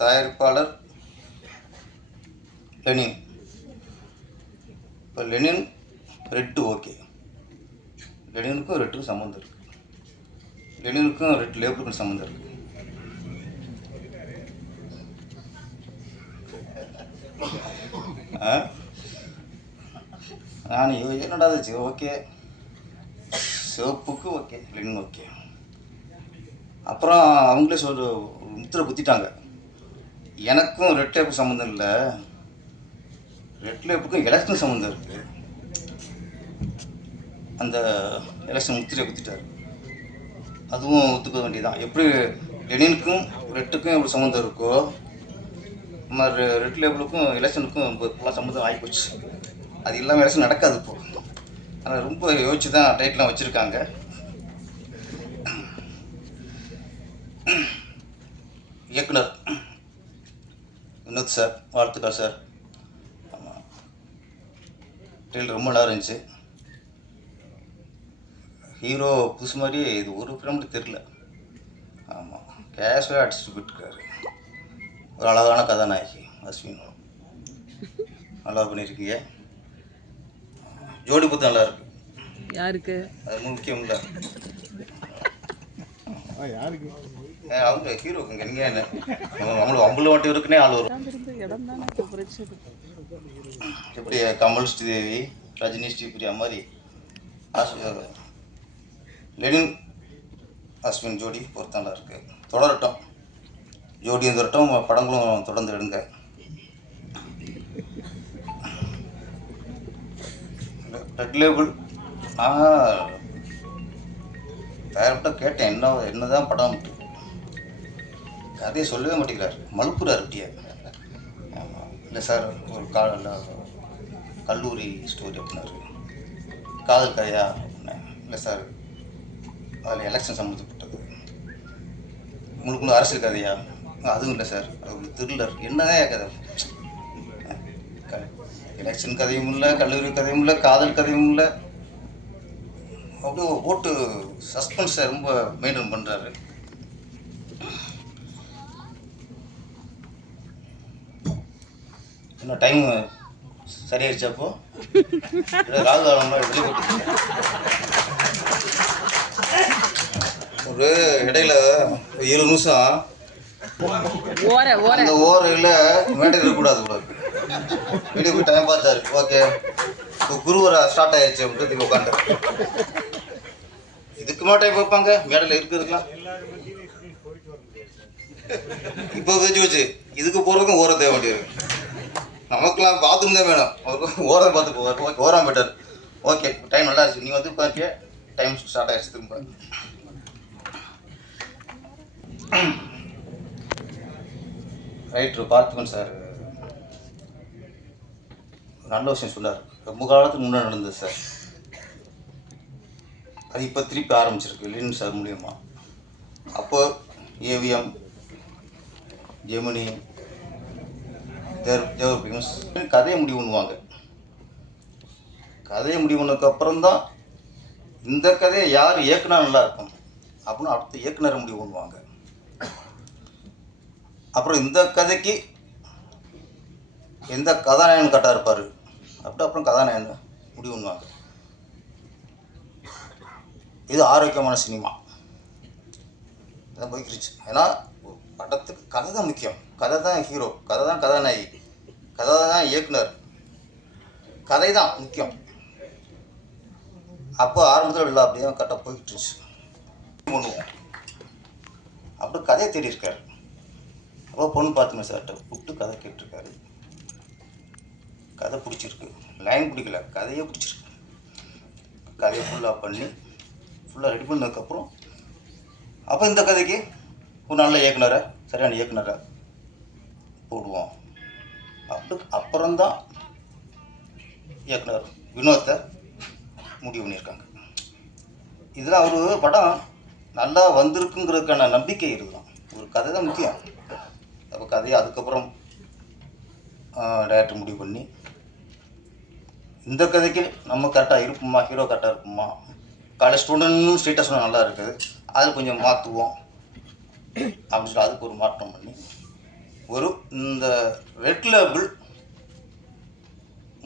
தயாரிப்பாளர் லெனின். இப்போ லெனின் ரெட்டு ஓகே, லெனினுக்கும் ரெட்டுக்கும் சம்மந்தம் இருக்குது, லெனினுக்கும் ரெட் லேபிளுக்கும் சம்மந்தம் இருக்குது. நான் என்னடா ஓகே, சிவப்புக்கு ஓகே, லெனின் ஓகே. அப்புறம் அவங்களே முத்திரை குத்திட்டாங்க, எனக்கும் ரெட் லேப்புக்கு சம்மந்தம் இல்லை, ரெட் லேப்புக்கும் எலெக்ஷனுக்கும் சம்மந்தம் இருக்குது. அந்த எலெக்ஷன் முத்திரையை குத்திட்டார். அதுவும் ஒத்துக்க வேண்டியதான். எப்படி லெனினுக்கும் ரெட்டுக்கும் எப்படி சம்மந்தம் இருக்கோ, நம்ம ரெட் லேபிளுக்கும் எலெக்ஷனுக்கும் இப்போலாம் சம்மந்தம் ஆகிப்போச்சு. அது இல்லாமல் எலெக்ஷன் நடக்காது இப்போ. ஆனால் ரொம்ப யோசிச்சு தான் டைட்லாம் வச்சுருக்காங்க. இயக்குனர் வினோத் சார், வாழ்த்துக்கள் சார். ஆமாம், ட்ரெயிலர் ரொம்ப நல்லா இருந்துச்சு. ஹீரோ புதுசு மாதிரி இது ஒரு ஃபிலிம்னு தெரில. ஆமாம், கேஷுவலாக அடிச்சுட்டு போயிட்டுருக்காரு. ஒரு அழகான கதாநாயகி அஸ்வின், நல்லா பண்ணியிருக்கீங்க. ஜோடி புத்து நல்லா இருக்கு. யாருக்கு? அது முக்கியம் இல்லை. யாருக்கு? அவங்க ஹீரோக்குங்க. நீங்கள் என்ன நம்மளும் அம்புல மட்டும் இருக்குன்னே ஆள் வரும். எப்படி கமல் ஸ்ரீதேவி, ரஜினி, ஸ்ரீபிரியா மாதிரி லெனின் அஸ்வின் ஜோடி பொறுத்த நல்லா இருக்குது. தொடரட்டும், ஜோடியும் தொடரட்டும், படங்களும் தொடர்ந்து எடுங்க. ரெட் லேபிள் நான் தயாரிப்பிட்ட கேட்டேன், என்ன தான் படம், கதையை சொல்லவே மாட்டேங்கிறார், மலுப்புறார் அப்படியே. ஆமாம், இல்லை சார் ஒரு கல்லூரி ஸ்டோரி அப்படின்னாரு. காதல் கதையா அப்படின்னேன். இல்லை சார் அதில் எலெக்ஷன் சம்மந்தப்பட்டது. முழுக்க அரசியல் கதையா? அதுவும் இல்லை சார், அது ஒரு த்ரில்லர். என்னதான் கதை? எலெக்ஷன் கதையும் இல்லை, கல்லூரி கதையும் இல்லை, காதல் கதையும் இல்லை. அப்படியே ஓட்டு சஸ்பென்ஸை ரொம்ப மெயின்டைன் பண்ணுறாரு. இன்னும் டைம் சரியாயிருச்சு. அப்போ ராகு காலம்லாம் வெளியே போட்டு ஒரு இடையில 7 நிமிஷம் அந்த ஓரையில் மேடை இருக்கக்கூடாது கூட. வெளியே போய் டைம் பார்த்தாரு. ஓகே, இப்போ குருவரை ஸ்டார்ட் ஆயிடுச்சு அப்படின்ட்டு திரும்பி உட்காண்டாரு. இதுக்கு மேலே டைம் வைப்பாங்க மேடையில் இருக்கிறதுக்கலாம். இப்போ வச்சு வச்சு இதுக்கு போகிறதுக்கும் ஓரம் தேவை வேண்டியது. நமக்குலாம் பாத்ரூம் தான் வேணும், அவருக்கு ஓரம் பார்த்து போவார். ஓகே, ஓரம் பெட்டர். ஓகே, டைம் நல்லா இருந்துச்சு. நீங்கள் வந்து பார்த்தியா டைம் ஸ்டார்ட் ஆகிடுச்சு திரும்ப. ரைட்ரு பார்த்திபன் சார் நல்ல விஷயம் சொன்னார். ரொம்ப காலத்துக்கு முன்னாடி நடந்தது சார், அது இப்போ திருப்பி ஆரம்பிச்சிருக்கு லெனின் சார் மூலியமா. அப்போ ஏவிஎம், ஜெமினி, தேவபிகம்ஸ் கதையை முடிவு பண்ணுவாங்க. கதையை முடிவு பண்ணதுக்கப்புறம்தான் இந்த கதையை யார் இயக்குனா நல்லா இருக்கும் அப்படின்னு அடுத்த இயக்குனரை முடிவு பண்ணுவாங்க. அப்புறம் இந்த கதைக்கு எந்த கதாநாயகன் கரெக்டாக இருப்பார் அப்படி அப்புறம் கதாநாயகன் முடிவு பண்ணுவாங்க. இது ஆரோக்கியமான சினிமா இதான் போய்க்கிருச்சு. ஏன்னா படத்துக்கு கதை தான் முக்கியம், கதை தான் ஹீரோ, கதை தான் கதாநாயகி, கதை தான் இயக்குனர், கதை தான் முக்கியம். அப்போ ஆரம்பத்தில் இல்லை, அப்படியே கரெக்டாக போய்கிட்டு இருந்துச்சு. பண்ணுவோம் அப்படி கதையை தேடி இருக்காரு. அப்போ பொண்ணு பார்த்துமே சார்கிட்ட கூப்பிட்டு கதை கேட்டிருக்காரு. கதை பிடிச்சிருக்கு, லைன் பிடிக்கல, கதையே பிடிச்சிருக்கு. கதையை ஃபுல்லாக பண்ணி ஃபுல்லாக ரெடி பண்ணதுக்கப்புறம் அப்போ இந்த கதைக்கு ஒரு நல்ல இயக்குனரை, சரியான இயக்குனரை போடுவோம். அப்புறம்தான் இயக்குனர் வினோத்தை முடிவு பண்ணியிருக்காங்க. இதெல்லாம் ஒரு படம் நல்லா வந்திருக்குங்கிறதுக்கான நம்பிக்கை இருக்குதான். ஒரு கதை தான் முக்கியம். அப்போ கதையை அதுக்கப்புறம் டைரக்டர் முடிவு பண்ணி இந்த கதைக்கு நம்ம கரெக்டாக இருப்போமா, ஹீரோ கரெக்டாக இருப்போமா, காலேஜ் ஸ்டூடெண்ட்னு ஸ்ட்ரெயிட்டாக சொன்னால் நல்லா இருக்குது, அது கொஞ்சம் மாற்றுவோம் அப்படின்னு சொல்லி அதுக்கு ஒரு மாற்றம் பண்ணி ஒரு இந்த ரெட் லேபிள்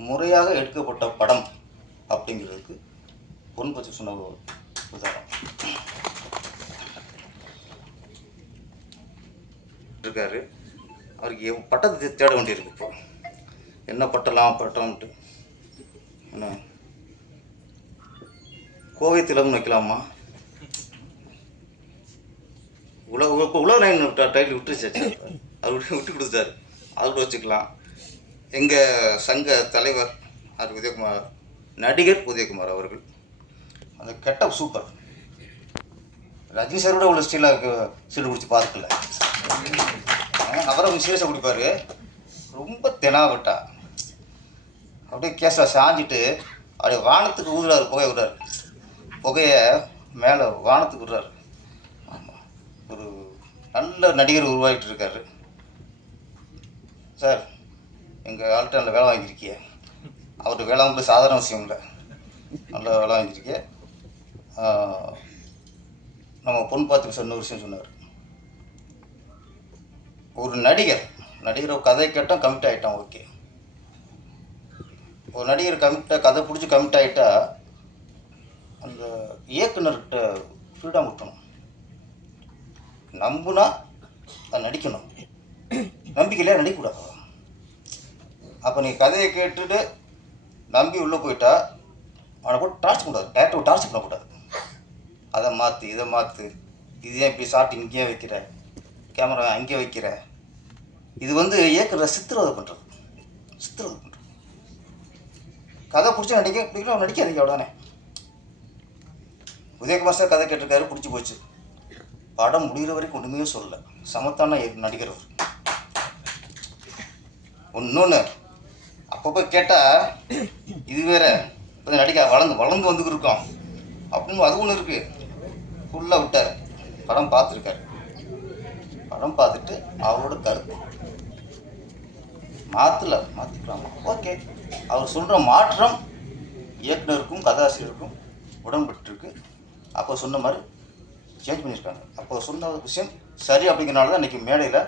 முறையாக எடுக்கப்பட்ட படம் அப்படிங்கிறதுக்கு பொன் பற்றி சொன்ன ஒரு உதாரணம் இருக்காரு. அவருக்கு பட்டத்தை தேட வேண்டியிருக்கு. இப்போ என்ன பட்டம்ட்டு என்ன கோவை திலகம் வைக்கலாமா, உலக நயன் டைட்டில் விட்டுருச்சாச்சு, அவர் விட்டு கொடுத்தாரு, அது கூட வச்சுக்கலாம். எங்கள் சங்க தலைவர் ஆர் உதயகுமார், நடிகர் உதயகுமார் அவர்கள் அந்த கெட்டப் சூப்பர். ரஜினி சாரோட உள்ள ஸ்டைலாக சீடு குடிச்சு பார்க்கல, அவரை கொஞ்சம் சீரியஸாக குடிப்பார். ரொம்ப தெனாவட்டா அப்படியே கேஸாக சாஞ்சிட்டு அப்படியே வானத்துக்கு ஊதுறாரு, புகையை விடுறாரு, புகையை மேலே வானத்துக்கு விடுறாரு. ஆமாம், ஒரு நல்ல நடிகர் உருவாகிட்டு இருக்காரு. சார், எங்கள் ஆள்கிட்ட நல்ல வேலை வாங்கியிருக்கிய, அவர்கிட்ட வேலை வாங்குறது சாதாரண விஷயம் இல்லை, நல்ல வேலை வாங்கியிருக்கிய. நம்ம பொன் பார்த்து சொன்ன ஒரு விஷயம் சொன்னார். ஒரு நடிகர் கதை கேட்டால் கமிட் ஆகிட்டான், ஓகே. ஒரு நடிகர் கதை பிடிச்சி கமிட் ஆகிட்டா அந்த இயக்குனர்கிட்ட ஃப்ரீடம் விட்டணும். நம்புனா அது நடிக்கணும், நம்பிக்கையிலே நடிக்கக்கூடாது. அப்போ நீ கதையை கேட்டுட்டு நம்பி உள்ளே போயிட்டா அவனை போட்டு டார்ச் பண்ணக்கூடாது, டேரக்டர் டார்ச் பண்ணக்கூடாது. அதை மாற்று, இதை மாற்று, இது ஏன் இப்படி ஷார்ட் இங்கேயே வைக்கிற, கேமரா அங்கேயே வைக்கிற, இது இயக்குற சித்திரவதை பண்ணுறது. கதை பிடிச்சி நடிக்காதீங்க, அவ்வளோதானே. உதயகுமார் சார் கதை கேட்டிருக்காரு, பிடிச்சி போச்சு, படம் முடிகிற வரைக்கும் ஒன்றுமே சொல்லலை, சமத்தான நடிகர் அவர். இன்னொன்று அப்பப்போ கேட்டால் இது வேற இப்போ நடிக்க வளர்ந்து வந்துக்கிட்டு இருக்கோம் அப்படின்னு அது ஒன்று இருக்குது. ஃபுல்லாக விட்டார், படம் பார்த்துருக்காரு. படம் பார்த்துட்டு அவரோட கருத்து மாற்றிக்கலாமா, ஓகே. அவர் சொல்கிற மாற்றம் இயக்குனருக்கும் கதாசிரியருக்கும் உடன்பட்டுருக்கு. அப்போ சொன்ன மாதிரி சேஞ்ச் பண்ணியிருக்காங்க. அப்போ சொன்ன விஷயம் சரி அப்படிங்கிறனால தான் இன்றைக்கி மேடையில்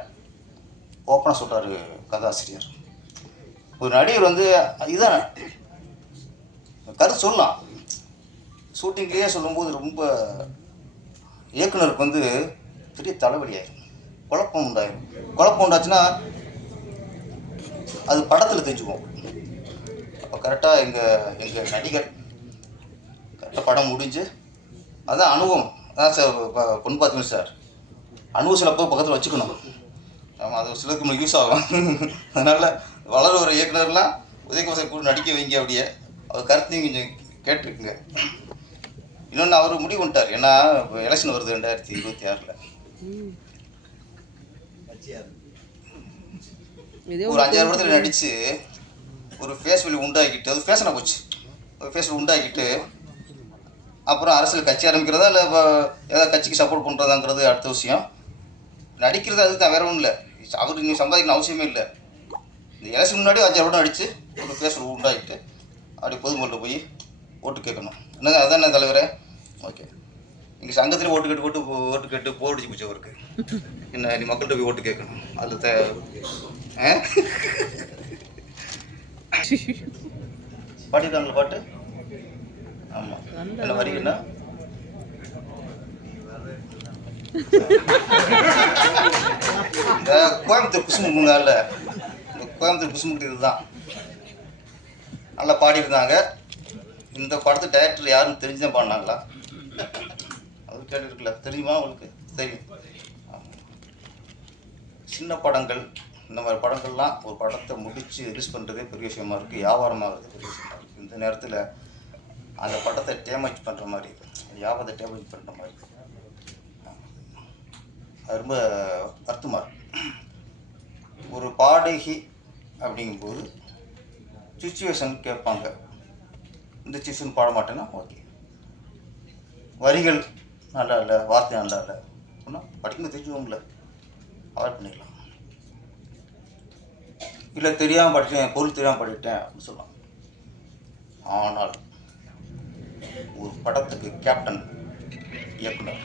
ஓப்பனாக சொல்கிறாரு கதாசிரியர். ஒரு நடிகர் இதுதான் கருத்து சொல்லலாம், ஷூட்டிங்லேயே சொல்லும்போது ரொம்ப இயக்குனருக்கு பெரிய தலைவலியாயிரும், குழப்பம் உண்டாச்சுன்னா அது படத்தில் தெரிஞ்சுக்குவோம். அப்போ கரெக்டாக எங்கள் நடிகர் கரெக்டாக படம் முடிஞ்சு அதான் அனுபவம். அதான் சார் பொன் பார்த்துமே சார் அனுபவம் சிலப்போ பக்கத்தில் வச்சுக்கணும். ஆமாம், அது சிலருக்கு நமக்கு யூஸ் ஆகும். அதனால் வளர ஒரு இயக்குனர்லாம் உதயகுமார் சார் கூட நடிக்க வைங்க, அப்படியே அவர் கருத்தையும் கொஞ்சம் கேட்டிருக்குங்க. இன்னொன்று அவர் முடிவு பண்ணிட்டார், ஏன்னா இப்போ எலெக்ஷன் வருது 2026. ஒரு 5-6 படத்தில் நடித்து ஒரு ஃபேஸ் வேல்யூ உண்டாக்கிட்டு, அது ஃபேஷனாக போச்சு, ஒரு ஃபேஸ் வேல்யூ உண்டாக்கிட்டு அப்புறம் அரசியல் கட்சி ஆரம்பிக்கிறதா இல்லை இப்போ ஏதாவது கட்சிக்கு சப்போர்ட் பண்ணுறதாங்கிறது அடுத்த விஷயம். நடிக்கிறது அது தான், வேறு ஒன்றும் இல்லை. அவர் நீங்கள் சம்பாதிக்கணும் அவசியமே இல்லை. இந்த எலெக்ஷன் முன்னாடி 5-6 படம் நடித்து ஒரு ஃபேஸ் வேல்யூ உண்டாக்கிட்டு அப்படி பொதுமக்களில் போய் ஓட்டு கேட்கணும். என்னங்க அதானே தலைவரே, ஓகே. இங்கே சங்கத்தில் ஓட்டு கேட்டு போர் அடிச்சு போச்சு அவருக்கு. என்ன நீ மக்கள்கிட்ட போய் ஓட்டு கேட்கணும், அதில் பாடிருக்காங்களா பாட்டு? ஆமாம், என்ன வரீங்கன்னா இந்த கோயம்புத்தூர் குசுமுங்கால, இந்த கோயம்புத்தூர் குசுமுக்கு இதுதான் நல்லா பாடியிருந்தாங்க. இந்த படத்து டைரக்டர் யாருன்னு தெரிஞ்சுதான் பாடினாங்களா? அது கேட்டுருக்குல்ல, தெரியுமா உங்களுக்கு? தெரியும். சின்ன படங்கள் இந்த மாதிரி படங்கள்லாம் ஒரு படத்தை முடித்து ரிலீஸ் பண்ணுறதே பெரிய விஷயமா இருக்குது, வியாபாரமாகிறது பெரிய விஷயமா இருக்குது. இந்த நேரத்தில் அந்த படத்தை டேமேஜ் பண்ணுற மாதிரி, வியாபாரத்தை டேமேஜ் பண்ணுற மாதிரி அது ரொம்ப வருத்தமாக இருக்குது. ஒரு பாடகி அப்படிங்கும்போது சுச்சுவேஷன் கேட்பாங்க, இந்த சுச்சுவேஷன் பாட மாட்டேன்னா ஓகே, வரிகள் நல்லா இல்லை, வார்த்தை நல்லா இல்லை அப்படின்னா படிக்கும்போது தெரிஞ்சுவோம்ல, அவாய்ட் பண்ணிடலாம். இல்லை தெரியாமல் படித்தேன், பொருள் தெரியாமல் படித்தேன் அப்படின்னு சொல்லலாம். ஆனால் ஒரு படத்துக்கு கேப்டன் இயக்குனர்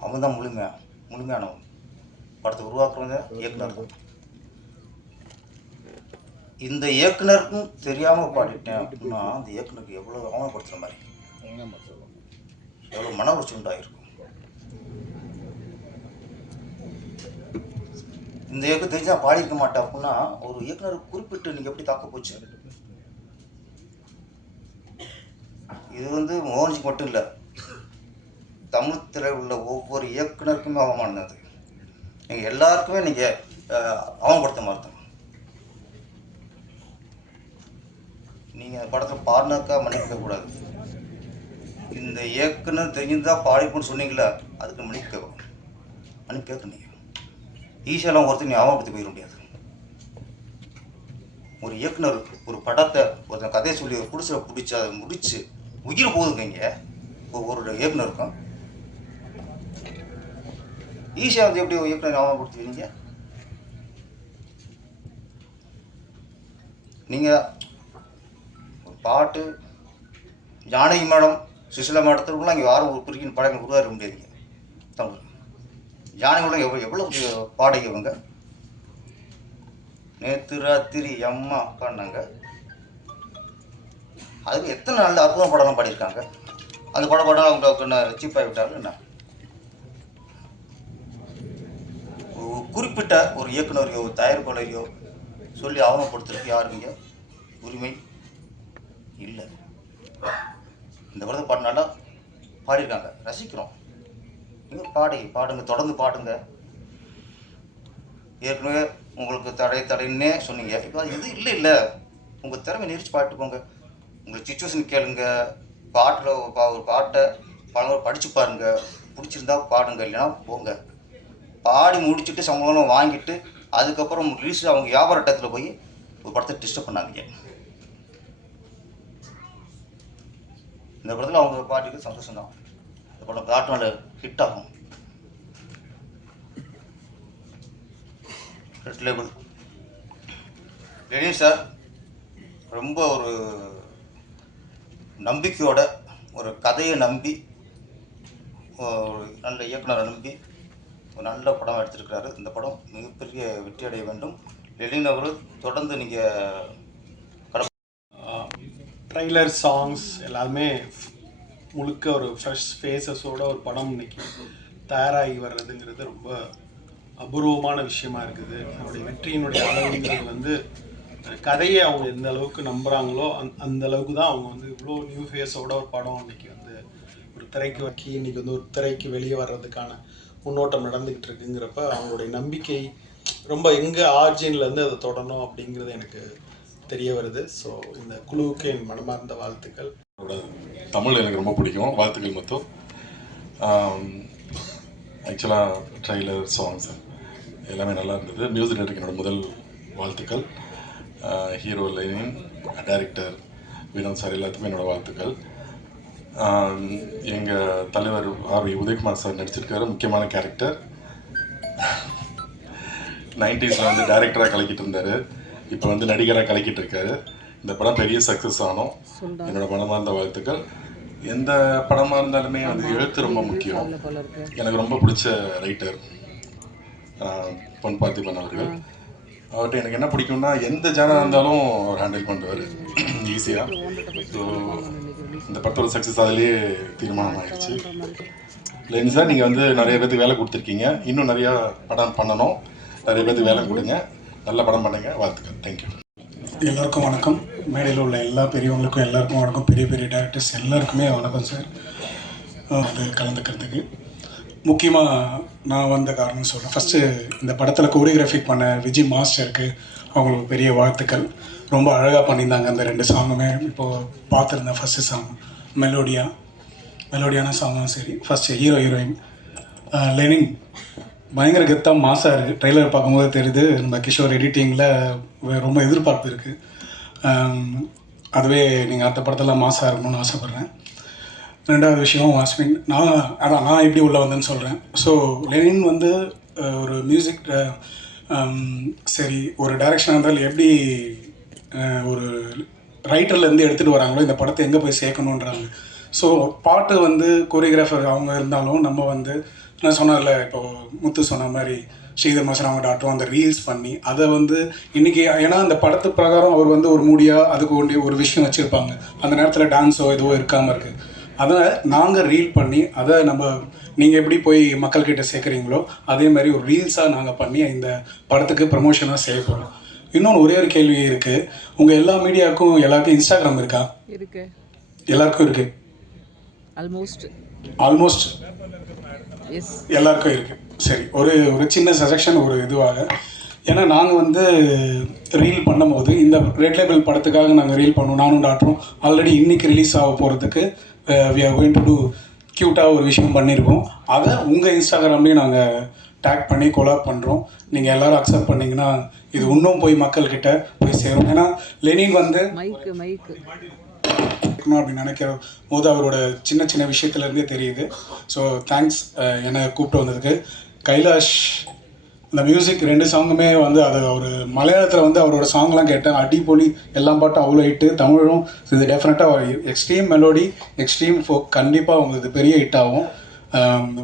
அவங்க தான் முழுமையானவங்க. படத்தை உருவாக்குறவங்க இயக்குனர் தான். இந்த இயக்குனருக்கும் தெரியாமல் பாடிட்டேன் அப்படின்னா அந்த இயக்குனருக்கு எவ்வளோ அவமானப்படுத்துகிற மாதிரி, எவ்வளோ மன உளைச்சல் உண்டாயிருக்கும். இந்த இயக்கம் தெரிஞ்சா பாடியிருக்க மாட்டேன் அப்படின்னா ஒரு இயக்குனர் குறிப்பிட்டு நீங்கள் எப்படி தாக்க போச்சு? இது வந்து மோகன்ஜிக்கு மட்டும் இல்லை, தமிழ் திரையில் உள்ள ஒவ்வொரு இயக்குனருக்குமே அவமானது. நீங்கள் எல்லாருக்குமே நீங்கள் அவமானப்படுத்த மாதிரி தான். நீங்கள் அந்த படத்தில் பாடினாக்கா மன்னிக்க கூடாது. இந்த இயக்குனர் தெரிஞ்சுதான் பாடிப்போன்னு சொன்னீங்களா, அதுக்கு மன்னிப்பு கேட்கணும். நீங்கள் ஈஸியெல்லாம் ஒருத்தர் நீ அவமானப்படுத்தி போயிட முடியாது. ஒரு இயக்குனர் ஒரு படத்தை ஒருத்தன் கதையை சொல்லி ஒரு குடிசை பிடிச்சி அதை முடிச்சு உயிர் போகுதுங்க. இங்கே ஒரு இயக்குனருக்கும் ஈஸியாக வந்து எப்படி இயக்குனர் அவமானப்படுத்துவீங்க? நீங்கள் ஒரு பாட்டு ஜானகி மேடம் சுசிலா மேடத்துக்குலாம் இங்கே யாரும் ஒரு குறிக்கின் படங்கள் உருவாக்க முடியாதுங்க. தமிழ் ஜானகி மேடம் எவ்வளோ பாடகவங்க. நேற்று ராத்திரி அம்மா பாடினாங்க. அதுக்கு எத்தனை நல்ல அற்புதம் படம்லாம் பாடியிருக்காங்க. அந்த படம் அவங்க சீப்பாகி விட்டாலும் என்ன, குறிப்பிட்ட ஒரு இயக்குனரையோ தயாரிப்பாளரையோ சொல்லி அவமானப்படுத்துறதுக்கு யாருங்க உரிமை இல்லை. இந்த படத்தை பாடினாலும் பாடியிருக்காங்க, ரசிக்கிறோம். நீங்கள் பாடுங்க, தொடர்ந்து பாடுங்க. ஏற்கனவே உங்களுக்கு தடைன்னே சொன்னீங்க. இப்போ அது இது இல்லை உங்கள் திறமை நெரிச்சு பாட்டு போங்க. உங்களுக்கு சிச்சுவேஷன் கேளுங்க. பாட்டில் ஒரு பாட்டை பல படித்து பாருங்க. பிடிச்சிருந்தா பாடுங்க, இல்லைன்னா போங்க. பாடி முடிச்சுட்டு சம்பளம் வாங்கிட்டு அதுக்கப்புறம் ரிலீஸ் அவங்க வியாபார டயத்தில் போய் ஒரு படத்தை டிஸ்டர்ப் பண்ணாதீங்க. இந்த படத்தில் அவங்க பாட்டுக்கு சந்தோஷம் தான். இந்த படம் காட்டுனால ஹிட் ஆகும். ரெட் லேபிள் லெனின் சார் ரொம்ப ஒரு நம்பிக்கையோட ஒரு கதையை நம்பி ஒரு நல்ல இயக்குனரை நம்பி ஒரு நல்ல படம் எடுத்திருக்கிறாரு. இந்த படம் மிகப்பெரிய வெற்றி அடைய வேண்டும். லெனின் அவர்கள் தொடர்ந்து நீங்கள் ட்ரைலர் சாங்ஸ் எல்லாமே முழுக்க ஒரு ஃப்ரெஷ் ஃபேஸஸோட ஒரு படம் இன்னைக்கு தயாராகி வர்றதுங்கிறது ரொம்ப அபூர்வமான விஷயமா இருக்குது. அவருடைய வெற்றியினுடைய அளவுங்கிறது வந்து கதையை அவங்க எந்த அளவுக்கு நம்புகிறாங்களோ அந்த அளவுக்கு தான் அவங்க வந்து இவ்வளோ நியூ ஃபேஸோட ஒரு படம் இன்னைக்கு வந்து ஒரு திரைக்கு வைக்கி இன்னைக்கு வந்து ஒரு திரைக்கு வெளியே வர்றதுக்கான முன்னோட்டம் நடந்துக்கிட்டு இருக்குங்கிறப்ப அவங்களுடைய நம்பிக்கை ரொம்ப எங்கே ஆர்ஜின்லேருந்து அதை தொடரணும் அப்படிங்கிறது எனக்கு தெரிய வருது. ஸோ இந்த குழுவுக்கு என் மனமார்ந்த வாழ்த்துக்கள். தமிழ் எனக்கு ரொம்ப பிடிக்கும். வாழ்த்துக்கள் மொத்தம். ஆக்சுவலாக ட்ரைலர் சாங்ஸ் எல்லாமே நல்லா இருந்தது. மியூசிக் டைரக்டருக்கு என்னோட முதல் வாழ்த்துக்கள். Hero Lenin, director Vinod sir எல்லாத்துக்குமே என்னோடய வாழ்த்துக்கள். எங்கள் தலைவர் ஆர்வி உதயகுமார் சார் நடிச்சிருக்காரு. முக்கியமான கேரக்டர். 90s வந்து டைரக்டராக கலக்கிட்டு இருந்தார். இப்போ வந்து நடிகராக கலக்கிட்டு இருக்காரு. இந்த படம் பெரிய சக்ஸஸ் ஆனோம். என்னோடய மனமார்ந்த வாழ்த்துக்கள். எந்த படமாக இருந்தாலுமே அது எழுத்து ரொம்ப முக்கியம். எனக்கு ரொம்ப பிடிச்ச ரைட்டர் பொன் பார்த்திபன் அவர்கள். அவர்கிட்ட எனக்கு என்ன பிடிக்கும்னா எந்த ஜானர் இருந்தாலும் அவர் ஹேண்டில் பண்ணுவார் ஈஸியாக. ஸோ இந்த படத்தோட சக்ஸஸ் அதிலேயே தீர்மானம் ஆயிடுச்சு. லெனின் சார், நீங்கள் வந்து நிறைய பேருக்கு வேலை கொடுத்துருக்கீங்க. இன்னும் நிறையா படம் பண்ணணும். நிறைய பேருக்கு வேலை கொடுங்க. நல்ல படம் பண்ணுங்க. வாழ்த்துக்கள். தேங்க்யூ. எல்லாருக்கும் வணக்கம். மேடையில் உள்ள எல்லா பெரியவங்களுக்கும் எல்லாருக்கும் வணக்கம். பெரிய பெரிய டேரக்டர்ஸ் எல்லாருக்குமே வணக்கம் சார். அது கலந்துக்கிறதுக்கு முக்கியமாக நான் வந்த காரணம் சொல்கிறேன். ஃபஸ்ட்டு இந்த படத்தில் கோரியோகிராஃபி பண்ண விஜய் மாஸ்டருக்கு அவங்களுக்கு பெரிய வாழ்த்துக்கள். ரொம்ப அழகாக பண்ணியிருந்தாங்க அந்த 2 சாங்குமே. இப்போது பார்த்துருந்தேன். ஃபஸ்ட்டு சாங் மெலோடியான சாங்கும் சரி. ஃபஸ்ட்டு ஹீரோயின் லெனின் பயங்கர கெத்தாக மாசாக இருக்குது. ட்ரெய்லர் பார்க்கும்போது தெரியுது. நம்ம கிஷோர் எடிட்டிங்கில் ரொம்ப எதிர்பார்ப்பு இருக்குது. அதுவே நீங்கள் அடுத்த படத்தில் மாசாக இருக்கணும்னு ஆசைப்பட்றேன். 2வது விஷயம் வாஸ்மின், நான் எப்படி உள்ளே வந்தேன்னு சொல்கிறேன். ஸோ லெனின் வந்து ஒரு சரி ஒரு டைரக்ஷனாக இருந்தாலும் எப்படி ஒரு ரைட்டர்லேருந்து எடுத்துகிட்டு வராங்களோ இந்த படத்தை எங்கே போய் சேர்க்கணுன்றாங்க. ஸோ பாட்டு வந்து கொரியோகிராஃபர் அவங்க இருந்தாலும் நம்ம வந்து நான் சொன்னார்ல இப்போது முத்து சொன்ன மாதிரி ஸ்ரீதர் மாஸ்டர் அவங்க டாக்டரும் அந்த ரீல்ஸ் பண்ணி அதை வந்து இன்றைக்கி ஏன்னா அந்த படத்து பிரகாரம் அவர் வந்து ஒரு மூடியாக அதுக்கு ஒன்றி ஒரு விஷயம் வச்சுருப்பாங்க. அந்த நேரத்தில் டான்ஸோ எதுவோ இருக்காமல் இருக்குது. அதை நாங்கள் ரீல் பண்ணி அதை நம்ம நீங்கள் எப்படி போய் மக்கள்கிட்ட சேர்க்குறீங்களோ அதே மாதிரி ஒரு ரீல்ஸாக நாங்கள் பண்ணி இந்த படத்துக்கு ப்ரமோஷனாக செய்ய போகிறோம். இன்னொன்று ஒரே ஒரு கேள்வி இருக்குது. உங்கள் எல்லா மீடியாவுக்கும் எல்லாருக்கும் இன்ஸ்டாகிராம் இருக்கா? இருக்குது. எல்லாருக்கும் இருக்குது. ஆல்மோஸ்ட் எல்லாருக்கும் இருக்குது. சரி, ஒரு சின்ன சஜஷன் ஒரு இதுவாக, ஏன்னா நாங்கள் வந்து ரீல் பண்ணும்போது இந்த ரெட் லேபிள் படத்துக்காக நாங்கள் ரீல் பண்ணோம். நானும் டாக்டரும் ஆல்ரெடி இன்றைக்கி ரிலீஸ் ஆக போகிறதுக்கு we are going to do க்யூட்டாக ஒரு விஷயம் பண்ணியிருக்கோம். அதை உங்கள் இன்ஸ்டாகிராம்லேயும் நாங்கள் டேக் பண்ணி கொலாப் பண்ணுறோம். நீங்கள் எல்லோரும் அக்செப்ட் பண்ணிங்கன்னா இது இன்னும் போய் மக்கள்கிட்ட போய் சேரும். ஏன்னா லெனின் வந்து அப்படின்னு நினைக்கிற போது அவரோட சின்ன சின்ன விஷயத்துலேருந்தே தெரியுது. ஸோ தேங்க்ஸ் என்னை கூப்பிட்டு வந்ததுக்கு. கைலாஷ் அந்த மியூசிக் 2 சாங்குமே வந்து அது ஒரு மலையாளத்தில் வந்து அவரோட சாங்லாம் கேட்டேன், அடிப்பொலி, எல்லா பாட்டும் அவ்வளோ ஹிட்டு. தமிழும் இது டெஃபினட்டாக எக்ஸ்ட்ரீம் மெலோடி, எக்ஸ்ட்ரீம் ஃபோக், கண்டிப்பாக உங்களுக்கு பெரிய ஹிட் ஆகும்.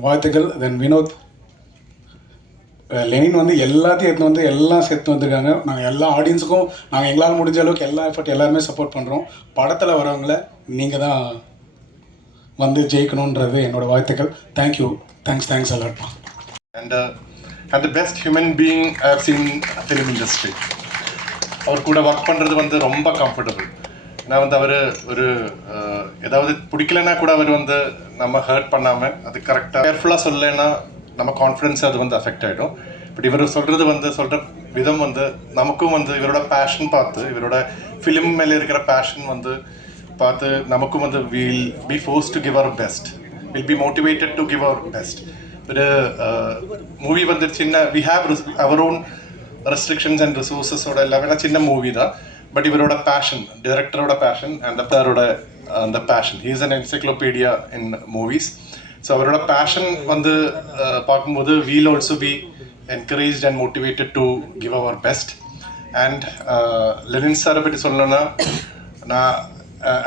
வாழ்த்துக்கள். தென் வினோத், லெனின் வந்து எல்லாத்தையும் எடுத்து வந்து எல்லாம் சேர்த்து வந்திருக்காங்க. நாங்கள் எல்லா ஆடியன்ஸுக்கும் நாங்கள் எங்களால் முடிஞ்ச அளவுக்கு எல்லா எஃபர்ட் எல்லாருமே சப்போர்ட் பண்ணுறோம். படத்தில் வரவங்கள நீங்கள் தான் வந்து ஜெயிக்கணுன்றது என்னோடய வாழ்த்துக்கள். Thank you. Thanks a lot. And the best human being I have seen film industry. அவர் கூட ஒர்க் பண்ணுறது வந்து ரொம்ப கம்ஃபர்டபுள். நான் வந்து அவர் ஒரு ஏதாவது பிடிக்கலன்னா கூட அவர் வந்து நம்ம ஹர்ட் பண்ணாமல் அது கரெக்டாக கேர்ஃபுல்லாக சொல்லலைன்னா நம்ம கான்ஃபிடன்ஸ் அது வந்து அஃபெக்ட் ஆகிடும். பட் இவர் சொல்கிற விதம் வந்து நமக்கும் வந்து இவரோட பேஷன் பார்த்து, இவரோட ஃபிலிம் மேலே இருக்கிற பேஷன் வந்து பார்த்து நமக்கும் வந்து will be force to give our best, will be motivated to give our best. ஒரு மூவி வந்து சின்ன we have our own restrictions and ரிசோர்ஸஸோட எல்லாமே சின்ன மூவி தான். பட் இவரோட பேஷன், டைரக்டரோட பேஷன் அண்ட் அத்தாரோட அந்த passion, he is an encyclopedia in movies. So அவரோட பேஷன் வந்து பார்க்கும்போது we'll also be encouraged and motivated to give our best. And Lenin சாரை பற்றி சொல்லணும்னா, நான்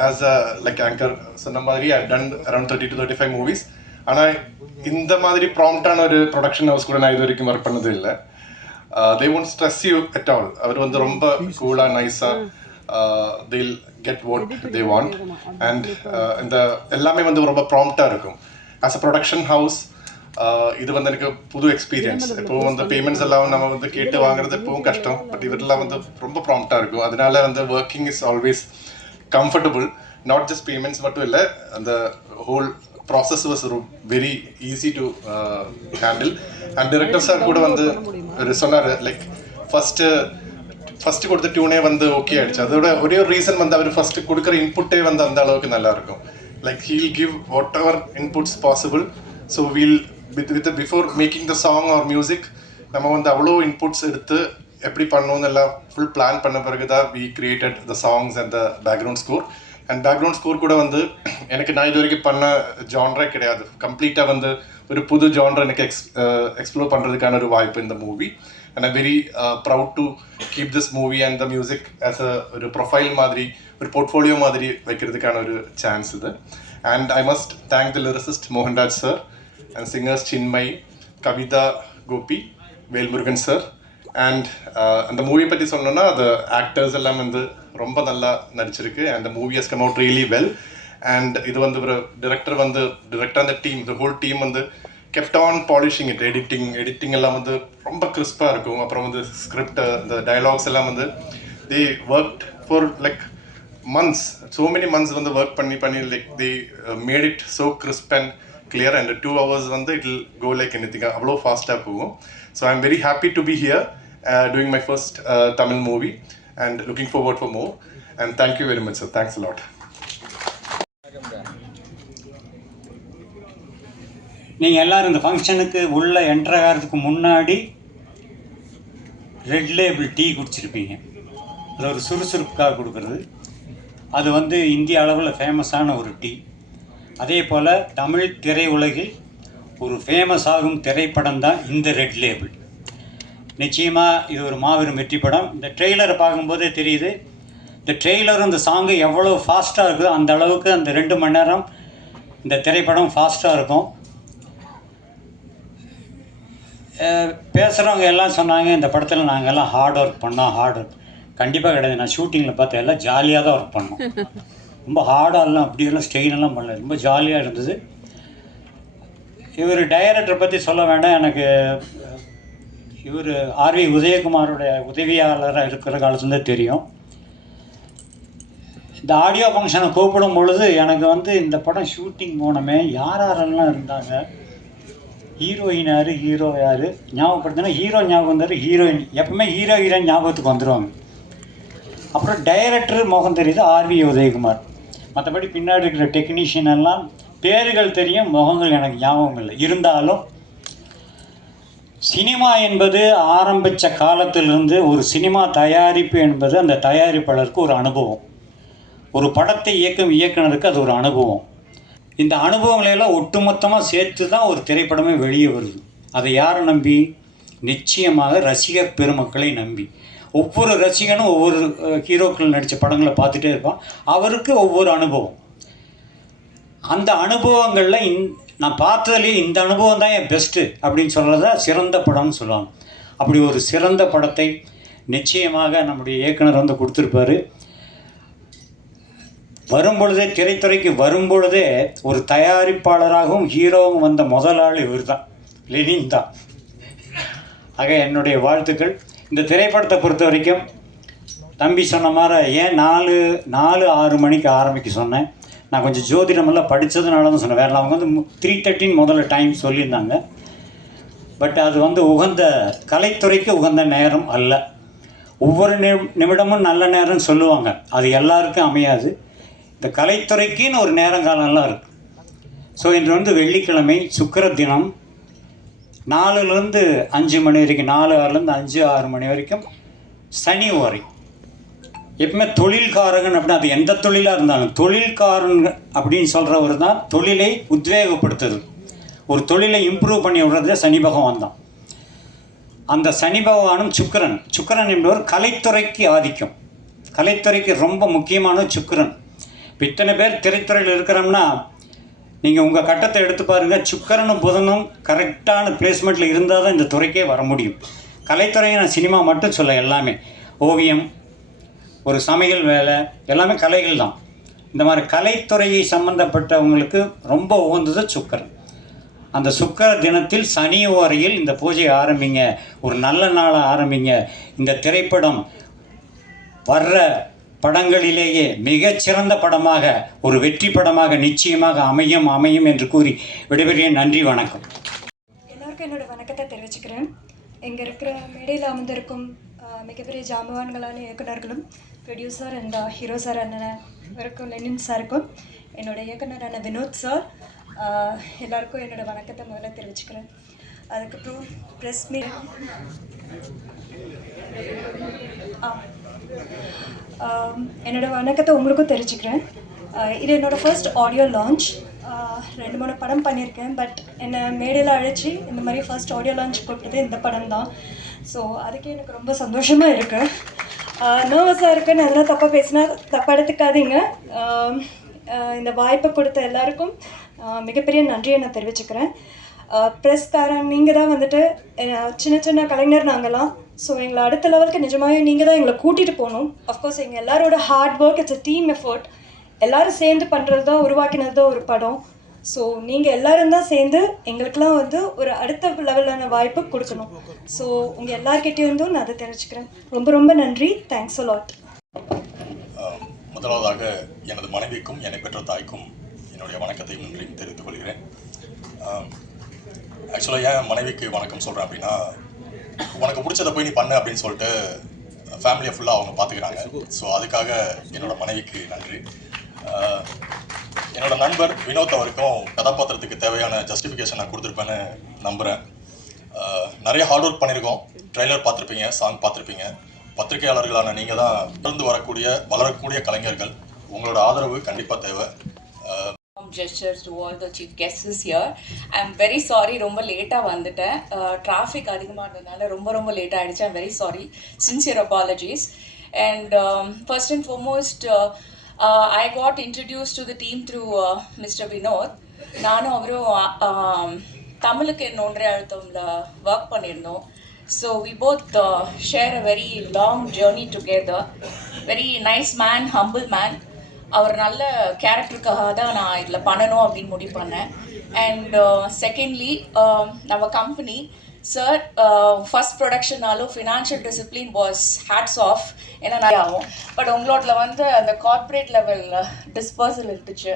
ஆஸ் அ லைக் ஆங்கர் சொன்ன மாதிரி I done around 30 to 35 movies. ஆனால் இந்த மாதிரி ப்ராம்ப்டான ஒரு ப்ரொடக்ஷன் ஹவுஸ் கூட நான் இது வரைக்கும் ஒர்க் பண்ணது இல்லை. they won't stress you at all. அவர் வந்து ரொம்ப கூலாக நைஸாக they'll get what they want. and இந்த எல்லாமே வந்து ரொம்ப ப்ராம்ப்டாக இருக்கும். ஆஸ் அ ப்ரொடக்ஷன் ஹவுஸ் இது வந்து எனக்கு புது எக்ஸ்பீரியன்ஸ். இப்போவும் வந்து பேமெண்ட்ஸ் எல்லாம் நம்ம வந்து கேட்டு வாங்குறது எப்பவும் கஷ்டம். பட் இவரெல்லாம் வந்து ரொம்ப ப்ராம்ப்டாக இருக்கும். அதனால வந்து working is always comfortable. Not just payments மட்டும் இல்லை, அந்த whole process was very easy to handle. And director sir கூட வந்து சொன்னார் லைக் ஃபஸ்ட்டு கொடுத்த டியூனே வந்து ஓகே ஆகிடுச்சு. அதோட ஒரே ஒரு ரீசன் வந்து அவர் ஃபஸ்ட்டு கொடுக்குற இன்புட்டே வந்து அந்த அளவுக்கு நல்லாயிருக்கும். Like he'll give whatever inputs possible. So we'll with before making the song or music நம்ம வந்து அவ்வளோ இன்புட்ஸ் எடுத்து எப்படி பண்ணணும்னு எல்லாம் ஃபுல் பிளான் பண்ண பிறகு தான் we created the songs and the background score. And background score கூட வந்து நான் இது வரைக்கும் பண்ண ஜான்ரே கிடையாது. கம்ப்ளீட்டாக வந்து ஒரு புது ஜான்ரை எனக்கு எக்ஸ்ப்ளோர் பண்ணுறதுக்கான ஒரு வாய்ப்பு இந்த movie. And I very proud to keep this movie and the music as ஒரு ப்ரொஃபைல் மாதிரி, ஒரு போர்ட்ஃபோலியோ மாதிரி வைக்கிறதுக்கான ஒரு சான்ஸ் இது. And I must thank the lyricist Mohanraj sir and singers Chinmayi, Kavitha, Gopi, Velmurugan sir. And அந்த மூவி பற்றி சொல்லணும்னா அது ஆக்டர்ஸ் எல்லாம் வந்து ரொம்ப நல்லா நடிச்சிருக்கு. And the movie has come out really well. And இது வந்து ஒரு டிரெக்டர் அந்த டீம், த ஹோல் டீம் வந்து kept on polishing it. Editing எல்லாம் வந்து ரொம்ப கிறிஸ்பாக இருக்கும். அப்புறம் வந்து ஸ்கிரிப்ட், இந்த டயலாக்ஸ் எல்லாம் வந்து they worked for like months, so many months வந்து ஒர்க் பண்ணி like they made it so crisp and clear. And 2 hours வந்து it will go like anything, அவ்வளோ ஃபாஸ்ட்டாக போகும். So I am very happy to be here doing my first Tamil movie and looking forward for more. And thank you very much, sir. Thanks a lot. நீங்கள் எல்லோரும் இந்த ஃபங்க்ஷனுக்கு உள்ளே enter ஆகிறதுக்கு முன்னாடி ரெட் லேபிள் டீ குடிச்சிருப்பீங்க. அது ஒரு சுறுசுறுப்புக்காக கொடுக்குறது. அது வந்து இந்திய அளவில் ஃபேமஸான ஒரு டீ. அதே போல் தமிழ் திரையுலகில் ஒரு ஃபேமஸ் ஆகும் திரைப்படம் தான் இந்த ரெட் லேபிள். நிச்சயமாக இது ஒரு மாபெரும் வெற்றி படம். இந்த ட்ரெய்லரை பார்க்கும்போதே தெரியுது, இந்த ட்ரெய்லரும் இந்த சாங்கு எவ்வளோ ஃபாஸ்ட்டாக இருக்குதோ அந்த அளவுக்கு அந்த 2 மணி நேரம் இந்த திரைப்படம் ஃபாஸ்ட்டாக இருக்கும். பேசுகிறவங்க எல்லாம் சொன்னாங்க இந்த படத்தில் நாங்கள்லாம் ஹார்ட் ஒர்க் பண்ணோம். ஹார்ட் ஒர்க் கண்டிப்பாக கிடையாது. நான் ஷூட்டிங்கில் பார்த்தேன், எல்லாம் ஜாலியாக தான் ஒர்க் பண்ணோம். ரொம்ப ஹார்டாகலாம் அப்படியெல்லாம் ஸ்ட்ரெயினெல்லாம் பண்ணல, ரொம்ப ஜாலியாக இருந்தது. இவர் டைரக்டரை பற்றி சொல்ல வேண்டாம். எனக்கு இவர் ஆர்வி உதயகுமாரோட உதவியாளராக இருக்கிற காலத்துலேருந்து தெரியும். இந்த ஆடியோ ஃபங்க்ஷனை கூப்பிடும் பொழுது எனக்கு வந்து இந்த படம் ஷூட்டிங் போனோமே யாரெல்லாம் இருந்தாங்க, ஹீரோயின் யார், ஹீரோ யார் ஞாபகப்படுத்தினா ஹீரோ ஞாபகம் வந்தார், ஹீரோயின் எப்பவுமே ஹீரோ ஹீரோயின் ஞாபகத்துக்கு வந்துடுவாங்க. அப்புறம் டைரக்டர் முகம் தெரியுது ஆர்வி உதயகுமார். மற்றபடி பின்னாடி இருக்கிற டெக்னீஷியன் எல்லாம் பேர்கள் தெரியும், முகங்கள் எனக்கு ஞாபகம் இல்லை. இருந்தாலும் சினிமா என்பது ஆரம்பித்த காலத்திலிருந்து ஒரு சினிமா தயாரிப்பு என்பது அந்த தயாரிப்பாளருக்கு ஒரு அனுபவம். ஒரு படத்தை இயக்கும் இயக்குனருக்கு அது ஒரு அனுபவம். இந்த அனுபவங்களையெல்லாம் ஒட்டுமொத்தமாக சேர்த்து தான் ஒரு திரைப்படமே வெளியே வருது. அதை யாரை நம்பி? நிச்சயமாக ரசிகர் பெருமக்களை நம்பி. ஒவ்வொரு ரசிகனும் ஒவ்வொரு ஹீரோக்கள் நடித்த படங்களை பார்த்துட்டே இருப்பான். அவருக்கு ஒவ்வொரு அனுபவம். அந்த அனுபவங்களில் நான் பார்த்ததுலேயே இந்த அனுபவம் தான் என் பெஸ்ட்டு அப்படின்னு சொல்கிறத சிறந்த படம்னு சொல்லுவாங்க. அப்படி ஒரு சிறந்த படத்தை நிச்சயமாக நம்முடைய இயக்குனர் வந்து கொடுத்துருப்பாரு. வரும்பொழுதே திரைத்துறைக்கு வரும்பொழுதே ஒரு தயாரிப்பாளராகவும் ஹீரோவும் வந்த முதல் ஆள் இவர் தான், லெனின் தான். ஆக என்னுடைய வாழ்த்துக்கள். இந்த திரைப்படத்தை பொறுத்த வரைக்கும் தம்பி சொன்ன மாதிரி ஏன் 4-6 மணிக்கு ஆரம்பிக்க சொன்னேன். நான் கொஞ்சம் ஜோதிடமெல்லாம் படித்ததுனால தான் சொன்னேன். வேறு அவங்க வந்து 3:30 முதல்ல டைம் சொல்லியிருந்தாங்க. பட் அது வந்து உகந்த கலைத்துறைக்கு உகந்த நேரம் அல்ல. ஒவ்வொரு நிமிடமும் நல்ல நேரம்னு சொல்லுவாங்க, அது எல்லாருக்கும் அமையாது. இந்த கலைத்துறைக்குன்னு ஒரு நேரங்காலம்லாம் இருக்குது. ஸோ இன்று வந்து வெள்ளிக்கிழமை சுக்கிர தினம் 4லேருந்து 5 மணி வரைக்கும், 4-6லேருந்து 5-6 மணி வரைக்கும் சனி ஓரை. எப்பவுமே தொழில்காரகன் அப்படின்னா அது எந்த தொழிலாக இருந்தாலும் தொழில்காரன் அப்படின்னு சொல்கிறவர் தான் தொழிலை உத்வேகப்படுத்துது. ஒரு தொழிலை இம்ப்ரூவ் பண்ணி விடுறதே சனி பகவான் தான். அந்த சனி பகவானும் சுக்கிரன் என்பவர் கலைத்துறைக்கு ஆதிக்கம். கலைத்துறைக்கு ரொம்ப முக்கியமான சுக்கிரன். இப்போ இத்தனை பேர் திரைத்துறையில் இருக்கிறோம்னா நீங்கள் உங்கள் கட்டத்தை எடுத்து பாருங்கள். சுக்கிரனும் புதனும் கரெக்டான பிளேஸ்மெண்ட்டில் இருந்தால் தான் இந்த துறைக்கே வர முடியும். கலைத்துறையை நான் சினிமா மட்டும் சொல்ல, எல்லாமே ஓவியம், ஒரு சமையல் வேலை, எல்லாமே கலைகள் தான். இந்த மாதிரி கலைத்துறையை சம்பந்தப்பட்டவங்களுக்கு ரொம்ப உகந்தது சுக்கிரன். அந்த சுக்கிர தினத்தில் சனி ஓரையில் இந்த பூஜையை ஆரம்பிங்க, ஒரு நல்ல நாளை ஆரம்பிங்க. இந்த திரைப்படம் வர்ற படங்களிலேயே மிகச்சிறந்த படமாக, ஒரு வெற்றி படமாக நிச்சயமாக அமையும் என்று கூறி விடைபெறுகிறேன். நன்றி, வணக்கம். எல்லாருக்கும் என்னோட வணக்கத்தை தெரிவிச்சுக்கிறேன். இங்கே இருக்கிற மேடையில் அமர்ந்திருக்கும் மிகப்பெரிய ஜாம்பவான்களான இயக்குநர்களும் ப்ரொடியூசர் அண்ட் ஹீரோ சார் அண்ணனுக்கும் லெனின் சாருக்கும் என்னோட இயக்குனரான வினோத் சார் எல்லாருக்கும் என்னோட வணக்கத்தை முதல்ல தெரிவிச்சுக்கிறேன். அதுக்கப்புறம் ப்ரெஸ் மீட் என்னோட வணக்கத்தை உங்களுக்கும் தெரிஞ்சுக்கிறேன். இது என்னோடய ஃபர்ஸ்ட் ஆடியோ லான்ச். 2-3 படம் பண்ணியிருக்கேன். பட் என்னை மேடையில் அழைச்சி இந்த மாதிரி ஃபர்ஸ்ட் ஆடியோ லான்ச் கூப்பிட்டது இந்த படம் தான். ஸோ அதுக்கே எனக்கு ரொம்ப சந்தோஷமாக இருக்குது. நர்வஸாக இருக்குன்னு அதெல்லாம் தப்பாக பேசினா தப்பாக எடுத்துக்காதீங்க. இந்த வாய்ப்பை கொடுத்த எல்லாருக்கும் மிகப்பெரிய நன்றியை நான் தெரிவிச்சுக்கிறேன். ப்ரெஸ்காரன் நீங்கள் தான் வந்துட்டு சின்ன கலைஞர் நாங்களாம். ஸோ எங்களை அடுத்த லெவலுக்கு நிஜமாகவே நீங்கள் தான் எங்களை கூட்டிகிட்டு போகணும். அஃப்கோர்ஸ் எங்கள் எல்லாரோட hard work, it's a team effort. எல்லோரும் சேர்ந்து பண்ணுறது தான், உருவாக்கினது தான் ஒரு படம். ஸோ நீங்கள் எல்லோரும் தான் சேர்ந்து எங்களுக்கெல்லாம் வந்து ஒரு அடுத்த லெவலான வாய்ப்பு கொடுக்கணும். ஸோ உங்கள் எல்லார்கிட்டையும் இருந்தும் நான் அதை தெரிஞ்சுக்கிறேன். ரொம்ப ரொம்ப நன்றி. Thanks a lot. முதலாவதாக எனது மனைவிக்கும் என்னை பெற்ற தாய்க்கும் என்னுடைய வணக்கத்தையும் நன்றியும் தெரிவித்துக் கொள்கிறேன். ஆக்சுவலாக ஏன் மனைவிக்கு வணக்கம் சொல்கிறேன் அப்படின்னா, உனக்கு பிடிச்சதை போய் நீ பண்ணு அப்படின்னு சொல்லிட்டு ஃபேமிலியை ஃபுல்லாக அவங்க பார்த்துக்கிறாங்க. ஸோ அதுக்காக என்னோடய மனைவிக்கு நன்றி. என்னோட நண்பர் வினோத் அவருக்கும் கதாபாத்திரத்துக்கு தேவையான ஜஸ்டிஃபிகேஷன் நான் கொடுத்துருப்பேன்னு நம்புகிறேன். நிறைய ஹார்ட் ஒர்க் பண்ணியிருக்கோம். ட்ரெய்லர் பார்த்துருப்பீங்க, சாங் பார்த்துருப்பீங்க. பத்திரிகையாளர்களான நீங்கள் தான் வளரக்கூடிய கலைஞர்கள். உங்களோட ஆதரவு கண்டிப்பாக தேவை. gestures to all the chief guests here. I'm very sorry, ரொம்ப லேட்டாக வந்துட்டேன். Traffic அதிகமாக இருந்ததுனால ரொம்ப லேட் ஆகிடுச்சு. I'm very sorry. Sincere apologies. And first and foremost, I got introduced to the team through Mr. Vinod. நானும் அவரும் தமிழுக்கு ஒன்றே அழுத்தம்ல ஒர்க் பண்ணியிருந்தோம். So we both share a very long journey together. Very nice man, humble man. அவர் நல்ல கேரக்டருக்காக தான் நான் இதில் பண்ணணும் அப்படின்னு முடிவு பண்ணேன். அண்ட் செகண்ட்லி நம்ம கம்பெனி சார் ஃபஸ்ட் ப்ரொடக்ஷனாலும் financial discipline was hats off, ஏன்னா நிறைய ஆகும். பட் உங்களோட வந்து அந்த கார்ப்பரேட் லெவல் டிஸ்பர்சல் இருந்துச்சு.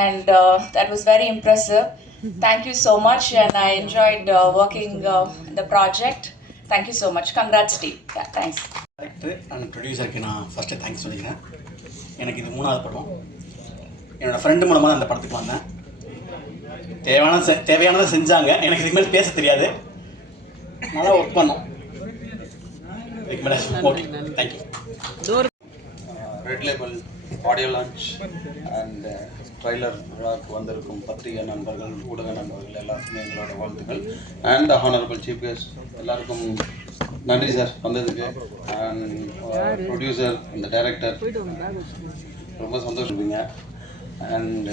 And that was very impressive. Thank you so much and I enjoyed working இந்த project. Thank you so much. Congrats team. Thanks. Director and ப்ரொடியூசருக்கு நான் ஃபஸ்ட்டு தேங்க்ஸ் சொல்லிக்கிறேன். எனக்கு இது 3வது படம். என்னோடய ஃப்ரெண்டு மூலமாக அந்த படத்துக்கு வந்தேன். தேவையானதை செஞ்சாங்க. எனக்கு இதுக்கு மேலே பேச தெரியாது. நல்லா ஒர்க் பண்ணோம். இதுக்கு மேலே okay. Thank you. Red label audio launch and trailer விழாவுக்கு வந்திருக்கும் பத்திரிகை நண்பர்கள், ஊடக நண்பர்கள் எல்லாருக்குமே எங்களோட வாழ்த்துக்கள். அண்ட் ஹானரபிள் சீஃப் கெஸ்ட் எல்லாருக்கும் நன்றி சார் வந்ததுக்கு. அண்ட் ப்ரொடியூசர், இந்த டைரக்டர் ரொம்ப சந்தோஷப்படுவீங்க. அண்ட்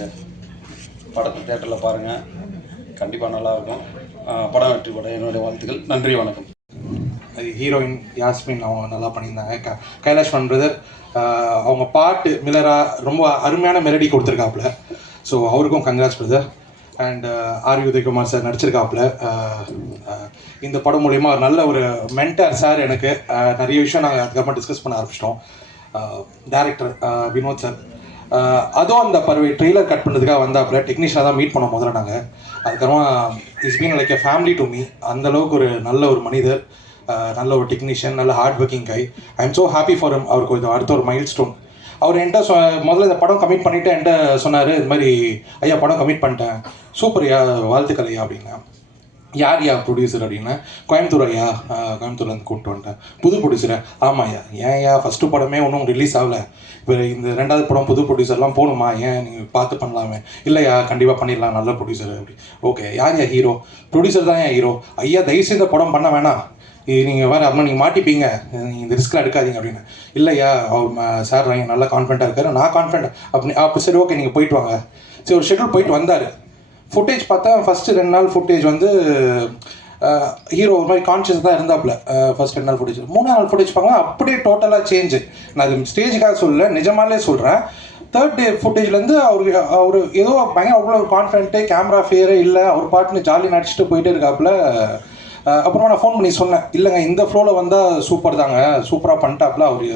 படத்தை தேட்டரில் பாருங்கள், கண்டிப்பாக நல்லாயிருக்கும். படம் வெற்றி பட என்னுடைய வாழ்த்துக்கள். நன்றி, வணக்கம். ஹீரோயின் யாஸ்மின் அவங்க நல்லா பண்ணியிருந்தாங்க. கைலாஷ் பிரதர் அவங்க பாட்டு மில்லரா ரொம்ப அருமையான மெலடி கொடுத்துருக்காப்புல. ஸோ அவருக்கும் congrats brother. And R Udayakumar sir நடிச்சிருக்காப்புல. இந்த படம் மூலிமா ஒரு நல்ல ஒரு மென்டர் சார். எனக்கு நிறைய விஷயம் நாங்கள் அதுக்கப்புறமா டிஸ்கஸ் பண்ண ஆரம்பிச்சிட்டோம். டைரக்டர் வினோத் சார் அதுவும் அந்த பறவை ட்ரெய்லர் கட் பண்ணதுக்காக வந்தாப்புல. டெக்னீஷியனாக தான் மீட் பண்ணோம் முதல்ல நாங்கள். அதுக்கப்புறமா it's been like a family to me. அந்தளவுக்கு ஒரு நல்ல ஒரு மனிதர், நல்ல ஒரு டெக்னீஷியன், நல்ல hard working guy. I am so happy for him. அவருக்கு இது அடுத்த ஒரு மைல் ஸ்டோன். அவர் என்கிட்ட முதல்ல இந்த படம் கமிட் பண்ணிவிட்டு என்கிட்ட சொன்னார், இது மாதிரி ஐயா படம் கமிட் பண்ணிட்டேன், சூப்பர் ஐயா, வாழ்த்துக்கள் ஐயா அப்படின்னா. யார் யா ப்ரொடியூசர் அப்படின்னா, கோயம்புத்தூர் ஐயா, கோயம்புத்தூர்லேருந்து கூப்பிட்டு வந்துட்டேன். புது ப்ரொடியூசரா? ஆமாம் ஐயா. ஏன் ஐயா ஃபஸ்ட்டு படமே ஒன்றும் ரிலீஸ் ஆகலை, இப்போ இந்த 2வது படம் புது ப்ரொடியூசர்லாம் போகணுமா, ஏன் நீங்கள் பார்த்து பண்ணலாமே? இல்லையா, கண்டிப்பாக பண்ணிடலாம், நல்ல ப்ரொடியூசர் அப்படி. ஓகே, யார் யா ஹீரோ? ப்ரொடியூசர் தான் ஏன் ஹீரோ. ஐயா தயவுசெய்து இந்த படம் பண்ண வேணாம், நீங்கள் வேறு அப்புறம் நீங்கள் மாட்டிப்பீங்க, நீங்கள் இந்த ரிஸ்க்லாம் எடுக்காதீங்க அப்படின்னு. இல்லையா அவர் சார் நல்லா கான்ஃபிடண்ட்டாக இருக்காரு, நான் கான்ஃபிடண்ட் அப்போ சரி ஓகே நீங்கள் போயிட்டு வாங்க. சரி ஒரு ஷெட்யூல் போயிட்டு வந்தார். ஃபுட்டேஜ் பார்த்தா ஃபஸ்ட்டு 2 நாள் ஃபுட்டேஜ் வந்து ஹீரோ ஒரு மாதிரி கான்ஷியஸ் தான் இருந்தாப்புல. ஃபஸ்ட் 2 நாள் ஃபுட்டேஜ். 3ஆவது நாள் ஃபுட்டேஜ் பார்க்கலாம் அப்படியே டோட்டலாக சேஞ்சு. நான் அது ஸ்டேஜுக்காக சொல்லலை, நிஜமாலே சொல்கிறேன். 3rd டே ஃபுட்டேஜ்லேருந்து அவர் ஏதோ பயங்கர அவ்வளோ ஒரு கான்ஃபிடென்ட்டு, கேமரா ஃபேரே இல்லை, அவர் பாட்டுன்னு ஜாலி நடிச்சுட்டு போயிட்டே இருக்காப்புல. அப்புறமா நான் ஃபோன் பண்ணி சொன்னேன், இல்லைங்க இந்த ஃப்ளோவில் வந்தால் சூப்பர் தாங்க, சூப்பராக பண்ணிட்டாப்புல, அவர்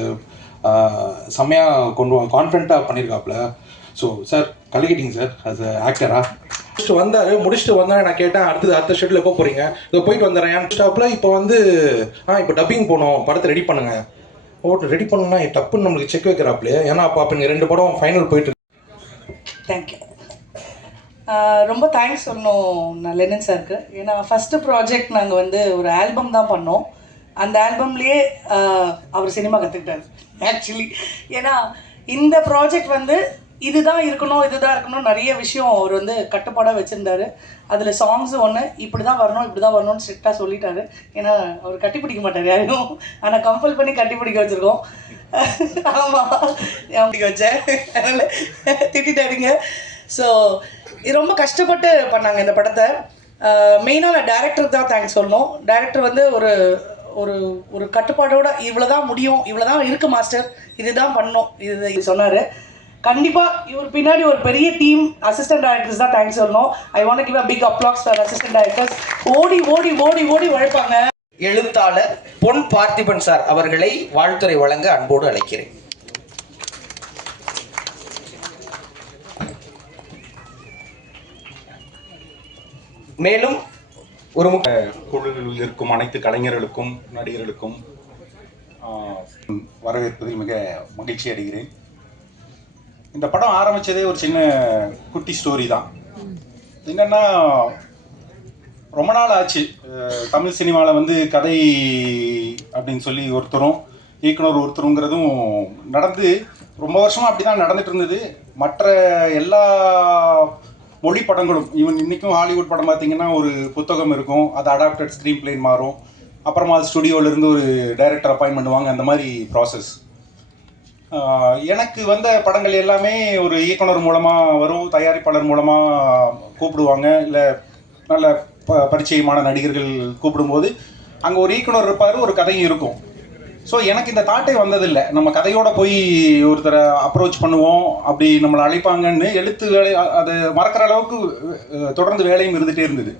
செம்மையாக கொண்டு கான்ஃபிடென்ட்டாக பண்ணியிருக்காப்புல. ஸோ சார் கலக்கிட்டீங்க சார் அஸ் ஆக்டரா. முடிச்சுட்டு வந்தால் நான் கேட்டேன், அடுத்த ஷெட்டில் எப்போ போகிறீங்க? இதை போயிட்டு வந்துடுறேன் ஸ்டாப்பில். இப்போ வந்து இப்போ டப்பிங் போகணும், படத்தை ரெடி பண்ணுங்க. ரெடி பண்ணுன்னா டப்புன்னு நம்மளுக்கு செக் வைக்கிறாப்புலையே, ஏன்னா அப்போ நீங்கள் 2 படம் ஃபைனல் போயிட்டு. தேங்க்யூ. ரொம்ப தேங்க்ஸ் சொல்லணும் லெனின் சாருக்கு. ஏன்னா ஃபஸ்ட்டு ப்ராஜெக்ட் நாங்கள் வந்து ஒரு ஆல்பம் தான் பண்ணோம். அந்த ஆல்பம்லேயே அவர் சினிமா கற்றுக்கிட்டார் ஆக்சுவலி. ஏன்னா இந்த ப்ராஜெக்ட் வந்து இதுதான் இருக்கணும் நிறைய விஷயம் அவர் வந்து கட்டுப்பாடாக வச்சுருந்தாரு. அதில் சாங்ஸு ஒன்று இப்படி தான் வரணும்னு ஸ்ட்ரிக்டாக சொல்லிட்டாரு. ஏன்னா அவர் கட்டி பிடிக்க மாட்டார் யாரையும், ஆனால் கம்பல் பண்ணி கட்டி பிடிக்க வச்சுருக்கோம். ஆமாம், பிடிக்க வச்சேன், அதனால் திட்டாருங்க. ஸோ இது ரொம்ப கஷ்டப்பட்டு பண்ணாங்க இந்த படத்தை. மெயினாக நான் டேரக்டருக்கு தான் தேங்க்ஸ் சொல்லணும். டேரக்டர் வந்து ஒரு ஒரு ஒரு கட்டுப்பாடோட இவ்வளோதான் முடியும், இவ்வளோதான் இருக்குது மாஸ்டர், இதுதான் பண்ணணும், இது சொன்னார். கண்டிப்பாக இவர் பின்னாடி ஒரு பெரிய டீம் அசிஸ்டன்ட் டைரக்டர்ஸ் தான் தேங்க்ஸ் சொல்லணும். I want to give a big applause for assistant directors. ஓடி ஓடி ஓடி ஓடி உழைப்பாங்க. எழுத்தாளர் பொன் பார்த்திபன் சார் அவர்களை வாழ்த்துரை வழங்க அன்போடு அழைக்கிறேன். மேலும் ஒரு குழுவில் இருக்கும் அனைத்து கலைஞர்களுக்கும் நடிகர்களுக்கும் வரவேற்பதில் மிக மகிழ்ச்சி அடைகிறேன். இந்த படம் ஆரம்பித்ததே ஒரு சின்ன குட்டி ஸ்டோரி தான். என்னென்னா, ரொம்ப நாள் ஆச்சு தமிழ் சினிமாவில் வந்து கதை அப்படின்னு சொல்லி ஒருத்தரும் இயக்குனர் ஒருத்தருங்கிறதும் நடந்து ரொம்ப வருஷமாக அப்படி தான் நடந்துட்டு இருந்தது. மற்ற எல்லா மொழி படங்களும் ஈவன் இன்றைக்கும் ஹாலிவுட் படம் பார்த்திங்கன்னா ஒரு புத்தகம் இருக்கும், அது அடாப்டட் ஸ்க்ரீன் பிளே மாறும், அப்புறமா ஸ்டுடியோவிலேருந்து ஒரு டைரக்டர் அப்பாயின்ட் பண்ணுவாங்க, அந்த மாதிரி ப்ராசஸ். எனக்கு வந்த படங்கள் எல்லாமே ஒரு இயக்குனர் மூலமாக வரும், தயாரிப்பாளர் மூலமாக கூப்பிடுவாங்க, இல்லை நல்ல பரிச்சயமான நடிகர்கள் கூப்பிடும்போது அங்கே ஒரு இயக்குனர் இருப்பார், ஒரு கதையும் இருக்கும். ஸோ எனக்கு இந்த தாட்டே வந்ததில்லை, நம்ம கதையோடு போய் ஒருத்தரை அப்ரோச் பண்ணுவோம், அப்படி நம்மளை அழைப்பாங்கன்னு எழுத்து வேலை அது மறக்கிற அளவுக்கு தொடர்ந்து வேலையும் இருந்துகிட்டே இருந்தது.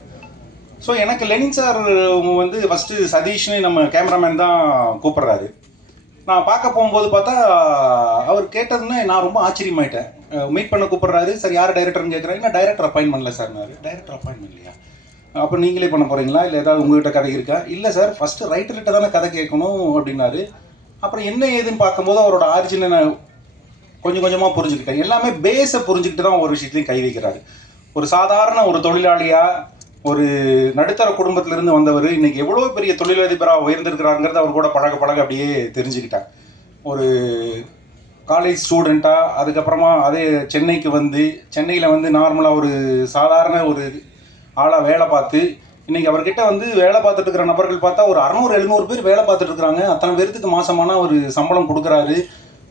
ஸோ எனக்கு லெனின் சார் வந்து ஃபஸ்ட்டு சதீஷ்னு நம்ம கேமராமேன் தான் கூப்பிட்றாரு. நான் பார்க்க போகும்போது பார்த்தா அவர் கேட்டதுன்னு நான் ரொம்ப ஆச்சரியமாயிட்டேன். மீட் பண்ண கூப்பிட்றாரு. சரி யார் டைரக்டர்னு கேட்குறாரு. இல்லை டைரக்டர் அப்பாயின்ட் பண்ணல சார்னாரு. டைரக்டர் அப்பாயின்ட் பண்ணலையா? அப்போ நீங்களே பண்ண போகிறீங்களா, இல்லை ஏதாவது உங்கள்கிட்ட கதை இருக்கா? இல்லை சார், ஃபஸ்ட்டு ரைட்டர்கிட்ட தானே கதை கேட்கணும் அப்படின்னாரு. அப்புறம் என்ன ஏதுன்னு பார்க்கும்போது அவரோட ஆரிஜினை நான் கொஞ்சம் கொஞ்சமாக புரிஞ்சுக்கிட்டேன். எல்லாமே பேஸை புரிஞ்சுக்கிட்டு தான் ஒரு விஷயத்தையும் கை வைக்கிறாரு. ஒரு சாதாரண ஒரு தொழிலாளியாக, ஒரு நடுத்தர குடும்பத்திலிருந்து வந்தவர் இன்னைக்கு எவ்வளோ பெரிய தொழிலதிபராக உயர்ந்திருக்கிறாருங்கிறது அவர் கூட பழக பழக அப்படியே தெரிஞ்சுக்கிட்டேன். ஒரு காலேஜ் ஸ்டூடெண்ட்டாக அதுக்கப்புறமா அதே சென்னைக்கு வந்து சென்னையில் வந்து நார்மலாக ஒரு சாதாரண ஒரு ஆளாக வேலை பார்த்து இன்றைக்கி அவர்கிட்ட வந்து வேலை பார்த்துட்டு இருக்கிற நபர்கள் பார்த்தா ஒரு 600-700 பேர் வேலை பார்த்துட்டு இருக்கிறாங்க. அத்தனை பேர்த்துக்கு மாதமான ஒரு சம்பளம் கொடுக்குறாரு.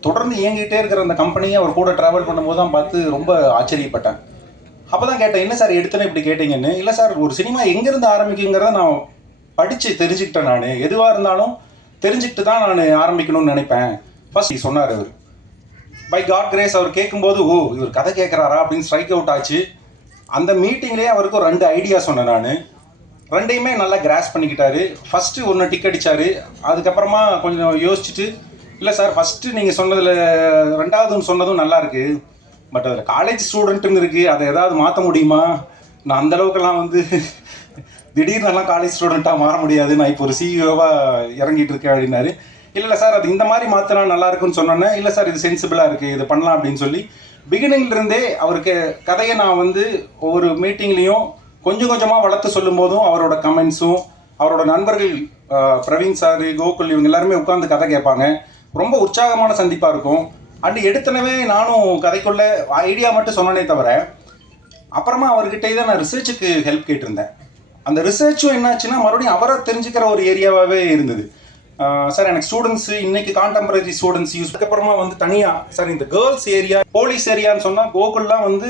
தொடர்ந்து இயங்கிட்டே இருக்கிற அந்த கம்பெனியை அவர் கூட ட்ராவல் பண்ணும்போது தான் பார்த்து ரொம்ப ஆச்சரியப்பட்டேன். அப்போ தான் கேட்டேன், என்ன சார் எடுத்தோன்னே இப்படி கேட்டீங்கன்னு. இல்லை சார், ஒரு சினிமா எங்கேருந்து ஆரம்பிக்குங்கிறத நான் படித்து தெரிஞ்சுக்கிட்டேன். நான் எதுவாக இருந்தாலும் தெரிஞ்சுக்கிட்டு தான் நான் ஆரம்பிக்கணும்னு நினைப்பேன். ஃபர்ஸ்ட் சொன்னார் அவர். பை காட் கிரேஸ் அவர் கேட்கும்போது ஓ இவர் கதை கேட்குறாரா அப்படின்னு ஸ்ட்ரைக் அவுட் ஆச்சு. அந்த மீட்டிங்லேயே அவருக்கு ஒரு 2 ஐடியா சொன்னேன். நான் 2யுமே நல்லா கிராஸ் பண்ணிக்கிட்டாரு. ஃபஸ்ட்டு ஒன்று டிக் அடித்தார். அதுக்கப்புறமா கொஞ்சம் யோசிச்சுட்டு இல்லை சார் ஃபஸ்ட்டு நீங்கள் சொன்னதில் 2வது சொன்னதும் நல்லா இருக்குது, பட் அதில் காலேஜ் ஸ்டூடெண்ட்டுன்னு இருக்குது, அதை ஏதாவது மாற்ற முடியுமா? நான் அந்தளவுக்கெல்லாம் வந்து திடீர்னெல்லாம் காலேஜ் ஸ்டூடெண்ட்டாக மாற முடியாது, நான் இப்போ ஒரு சிஇஓவாக இறங்கிட்டு இருக்கேன் அப்படின்னாரு. இல்லை சார் அது இந்த மாதிரி மாற்றினா நல்லா இருக்குன்னு சொன்னோன்னே இல்லை சார் இது சென்சிபிளாக இருக்குது, இது பண்ணலாம் அப்படின்னு சொல்லி பிகினிங்லேருந்தே அவருக்கு கதையை நான் வந்து ஒவ்வொரு மீட்டிங்லேயும் கொஞ்சம் கொஞ்சமாக வளர்த்து சொல்லும் போதும் அவரோட கமெண்ட்ஸும் அவரோட நண்பர்கள் பிரவீன் சார், கோகுல் இவங்க எல்லாருமே உட்காந்து கதை கேட்பாங்க. ரொம்ப உற்சாகமான சந்திப்பாக இருக்கும். அண்டு எடுத்தனவே நானும் கதைக்குள்ள ஐடியா மட்டும் சொன்னனே தவிர அப்புறமா அவர்கிட்ட தான் நான் ரிசர்ச்சுக்கு ஹெல்ப் கேட்டிருந்தேன். அந்த ரிசர்ச்சும் என்னாச்சுன்னா மறுபடியும் அவரை தெரிஞ்சுக்கிற ஒரு ஏரியாவாகவே இருந்தது. சார் எனக்கு ஸ்டூடெண்ட்ஸு இன்றைக்கி கான்டெம்பரரி ஸ்டூடெண்ட்ஸ் யூஸ் அதுக்கப்புறமா வந்து தனியாக சார் இந்த கேர்ள்ஸ் ஏரியா போலீஸ் ஏரியான்னு சொன்னால் கோகுல்லாம் வந்து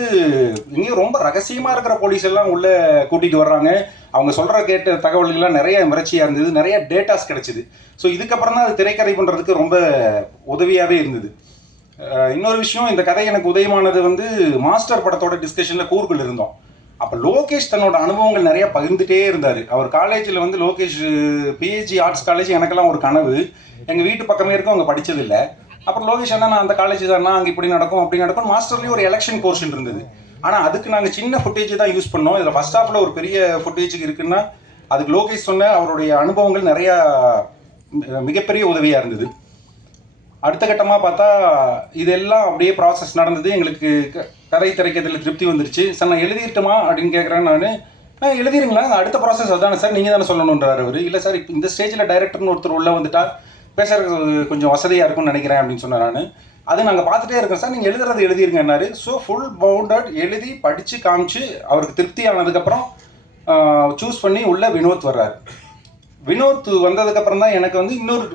இங்கேயும் ரொம்ப ரகசியமாக இருக்கிற போலீஸ் எல்லாம் உள்ளே கூட்டிகிட்டு வர்றாங்க. அவங்க சொல்கிற கேட்ட தகவல்கள்லாம் நிறைய மிரட்சியாக இருந்தது, நிறைய டேட்டாஸ் கிடச்சிது. ஸோ இதுக்கப்புறம் தான் அது திரைக்கதை பண்ணுறதுக்கு ரொம்ப உதவியாகவே இருந்தது. இன்னொரு விஷயம், இந்த கதை எனக்கு உதயமானது வந்து மாஸ்டர் படத்தோட டிஸ்கஷனில் கூர்கில் இருந்தோம். அப்போ லோகேஷ் தன்னோட அனுபவங்கள் நிறைய பகிர்ந்துட்டே இருந்தார். அவர் காலேஜில் வந்து லோகேஷ் பிஹெச்டி ஆர்ட்ஸ் காலேஜ் எனக்கெல்லாம் ஒரு கனவு, எங்கள் வீட்டு பக்கமே இருக்கும், அவங்க படித்ததில்லை. அப்புறம் லோகேஷ் என்ன நான் அந்த காலேஜ் தானே, அங்கே இப்படி நடக்கும் அப்படி நடக்கும். மாஸ்டர்லேயும் ஒரு எலெக்ஷன் போர்ஷன் இருந்தது. ஆனால் அதுக்கு நாங்கள் சின்ன ஃபுட்டேஜ் தான் யூஸ் பண்ணோம். இதில் ஃபர்ஸ்ட் ஹாஃபில் ஒரு பெரிய ஃபுட்டேஜுக்கு இருக்குன்னா அதுக்கு லோகேஷ் சொன்ன அவருடைய அனுபவங்கள் நிறையா மிகப்பெரிய உதவியாக இருந்தது. அடுத்த கட்டமாக பார்த்தா இதெல்லாம் அப்படியே ப்ராசஸ் நடந்தது. எங்களுக்கு கதை திரைக்கிறதுல திருப்தி வந்துருச்சு. சார் நான் எழுதிட்டுமா அப்படின்னு கேட்குறேன். நான் எழுதிருங்களா, அடுத்த ப்ராசஸ் அதுதானே சார், நீங்கள் தானே சொல்லணுன்றார் அவர். இல்லை சார் இப்போ இந்த ஸ்டேஜில் டைரக்டர்னு ஒருத்தர் உள்ளே வந்துட்டா பேசுறது கொஞ்சம் வசதியாக இருக்கும்னு நினைக்கிறேன் அப்படின்னு சொன்னேன். நான் அது நாங்கள் பார்த்துட்டே இருக்கோம் சார், நீங்கள் எழுதுறது எழுதிருங்கன்னாரு. ஸோ ஃபுல் பவுண்டட் எழுதி படித்து காமிச்சு அவருக்கு திருப்தி ஆனதுக்கப்புறம் சூஸ் பண்ணி உள்ளே வினோத் வர்றார். வினோத் வந்ததுக்கப்புறம் தான் எனக்கு வந்து இன்னொரு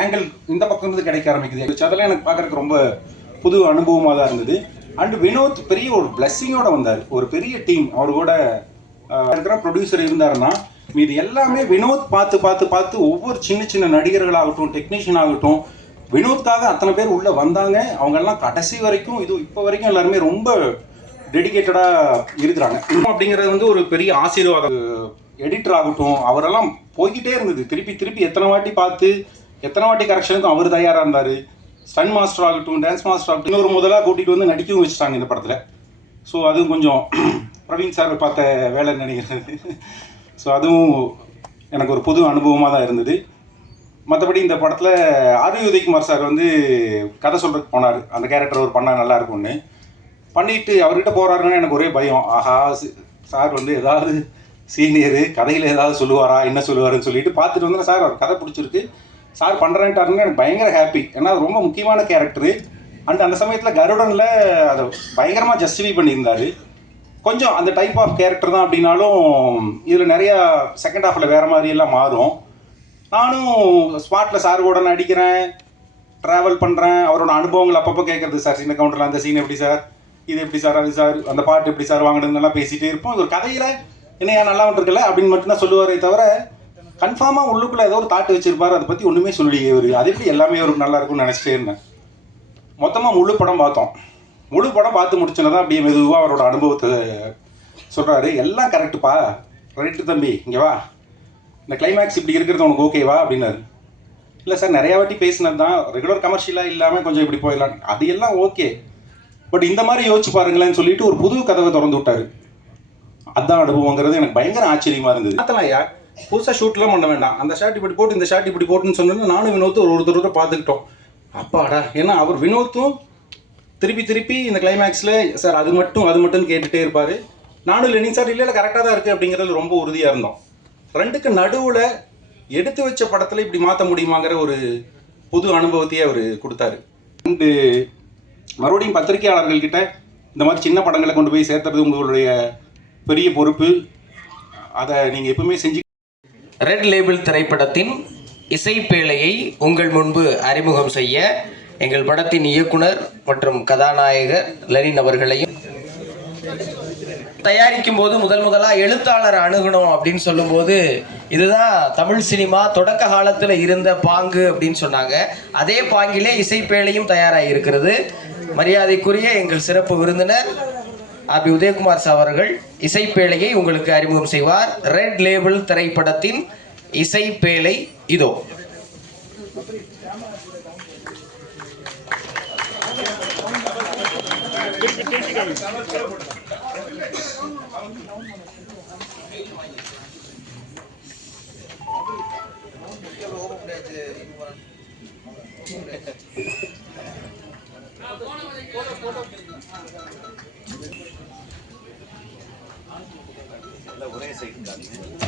ஆங்கிள் இந்த பக்கம் இருந்து கிடைக்க ஆரம்பிக்குது. அதெல்லாம் எனக்கு பார்க்குறதுக்கு ரொம்ப புது அனுபவமாக தான் இருந்தது. அண்டு வினோத் பெரிய ஒரு பிளெஸ்ஸிங்கோட வந்தார். ஒரு பெரிய டீம் அவர் கூட இருக்கிற ப்ரொடியூசர் இருந்தாருன்னா மீது எல்லாமே வினோத் பார்த்து பார்த்து பார்த்து ஒவ்வொரு சின்ன சின்ன நடிகர்களாகட்டும் டெக்னீஷியன் ஆகட்டும் வினோத்காக அத்தனை பேர் உள்ளே வந்தாங்க. அவங்கெல்லாம் கடைசி வரைக்கும் இப்போ வரைக்கும் எல்லாருமே ரொம்ப டெடிகேட்டடாக இருக்கிறாங்க. அப்படிங்கிறது வந்து ஒரு பெரிய ஆசீர்வாதம். எடிட்டர் ஆகட்டும் அவரெல்லாம் போய்கிட்டே இருந்தது. திருப்பி திருப்பி எத்தனை வாட்டி பார்த்து எத்தனை வாட்டி கரெக்ஷனுக்கும் அவர் தயாராக இருந்தார். ஸ்டன் மாஸ்டர் ஆகட்டும் டான்ஸ் மாஸ்டர் ஆகட்டும் இன்னொரு முதலாக கூட்டிகிட்டு வந்து நடிக்கவும் வச்சுட்டாங்க இந்த படத்தில். ஸோ அதுவும் கொஞ்சம் பிரவீன் சார் பார்த்த வேலைன்னு நினைக்கிறது. ஸோ அதுவும் எனக்கு ஒரு புது அனுபவமாக தான் இருந்தது. மற்றபடி இந்த படத்தில் ஆர் உதயகுமார் சார் வந்து கதை சொல்கிறதுக்கு போனார். அந்த கேரக்டர் ஒரு பண்ணால் நல்லா இருக்கும்னு பண்ணிட்டு அவர்கிட்ட போகிறாருன்னு எனக்கு ஒரே பயம். ஆஹா சார் வந்து ஏதாவது சீனியரு கதையில் ஏதாவது சொல்லுவாரா என்ன சொல்லுவாருன்னு சொல்லிட்டு பார்த்துட்டு வந்து சார் அவர் கதை பிடிச்சிருக்கு சார் பண்ணுறேன்ட்டாருன்னு எனக்கு பயங்கர ஹாப்பி. ஏன்னா அது ரொம்ப முக்கியமான கேரக்டரு. அண்ட் அந்த சமயத்தில் கருடனில் அதை பயங்கரமாக ஜஸ்டிஃபை பண்ணியிருந்தார். கொஞ்சம் அந்த டைப் ஆஃப் கேரக்டர் தான் அப்படின்னாலும் இதில் நிறையா செகண்ட் ஹாஃபில் வேறு மாதிரியெல்லாம் மாறும். நானும் ஸ்பாட்டில் சார் கூட நடிக்கிறேன், ட்ராவல் பண்ணுறேன், அவரோட அனுபவங்கள் அப்பப்போ கேட்குறது. சார் சின்ன கவுண்டரில் அந்த சீன் எப்படி சார், இது எப்படி சார், அது சார், அந்த பாட்டு எப்படி சார் வாங்கினதுன்னெல்லாம் பேசிகிட்டே இருப்போம். ஒரு கதையில் என்னையா நல்லா வந்துருக்குல்ல அப்படின்னு மட்டும்தான் சொல்லுவாரே தவிர கன்ஃபார்மாக உள்ளுக்குள்ளே ஏதோ ஒரு தாட்டு வச்சுருப்பார். அதை பற்றி ஒன்றுமே சொல்லலையே ஒரு அது எப்படி எல்லாமே ஒரு நல்லா இருக்கும்னு நினச்சிட்டே இருந்தேன். மொத்தமாக முழு படம் பார்த்தோம். முழு படம் பார்த்து முடிச்சோன்னா தான் அப்படியே மெதுவாக அவரோட அனுபவத்தை சொல்கிறாரு. எல்லாம் கரெக்டுப்பா, ரைட்டு தம்பி, இங்கே வா, இந்த கிளைமேக்ஸ் இப்படி இருக்கிறது உனக்கு ஓகேவா அப்படின்னாரு. இல்லை சார் நிறையா வாட்டி பேசினது தான், ரெகுலர் கமர்ஷியலாக இல்லாமல் கொஞ்சம் இப்படி போயிடலாம், அது எல்லாம் ஓகே, பட் இந்த மாதிரி யோசிச்சு பாருங்களேன்னு சொல்லிட்டு ஒரு புது கதவை திறந்து விட்டாரு. அதுதான் அனுபவங்கிறது எனக்கு பயங்கர ஆச்சரியமாக இருந்தது. பார்த்தலையா புதுசாக ஷூட்லாம் பண்ண வேண்டாம், அந்த ஷாட் இப்படி போட்டு இந்த ஷாட் இப்படி போட்டுன்னு சொன்னோன்னா நானும் வினோத்தும் ஒருத்தர் பார்த்துக்கிட்டோம். அப்பாடா, ஏன்னா அவர் வினோத்தும் திருப்பி திருப்பி இந்த கிளைமேக்ஸில் சார் அது மட்டும் கேட்டுகிட்டே இருப்பார். நானும் லெனின் சார் இல்லை கரெக்டாக தான் இருக்குது அப்படிங்கிறது ரொம்ப உறுதியாக இருந்தோம். ரெண்டுக்கு நடுவில் எடுத்து வச்ச படத்தில் இப்படி மாற்ற முடியுமாங்கிற ஒரு புது அனுபவத்தையே அவர் கொடுத்தாரு. அண்டு மறுபடியும் பத்திரிகையாளர்கள்கிட்ட இந்த மாதிரி சின்ன படங்களை கொண்டு போய் சேர்த்துறது உங்களுடைய பெரிய பொறுப்பு. அதை நீங்கள் எப்பவுமே செஞ்சு. ரெட் லேபிள் திரைப்படத்தின் இசைப்பேழையை உங்கள் முன்பு அறிமுகம் செய்ய எங்கள் படத்தின் இயக்குனர் மற்றும் கதாநாயகர் லெனின் அவர்களையும், தயாரிக்கும் போது முதலாக எழுத்தாளர் அணுகணும் அப்படின்னு சொல்லும்போது இதுதான் தமிழ் சினிமா தொடக்க காலத்தில் இருந்த பாங்கு அப்படின்னு சொன்னாங்க. அதே பாங்கிலே இசைப்பேழையும் தயாராக இருக்கிறது. மரியாதைக்குரிய எங்கள் சிறப்பு விருந்தினர் ஆபி உதயகுமார் சார் அவர்கள் இசைப்பேழையை உங்களுக்கு அறிமுகம் செய்வார். ரெட் லேபிள் திரைப்படத்தின் இசைப்பேழை இதோ. ஒரே சைடு காட்டு.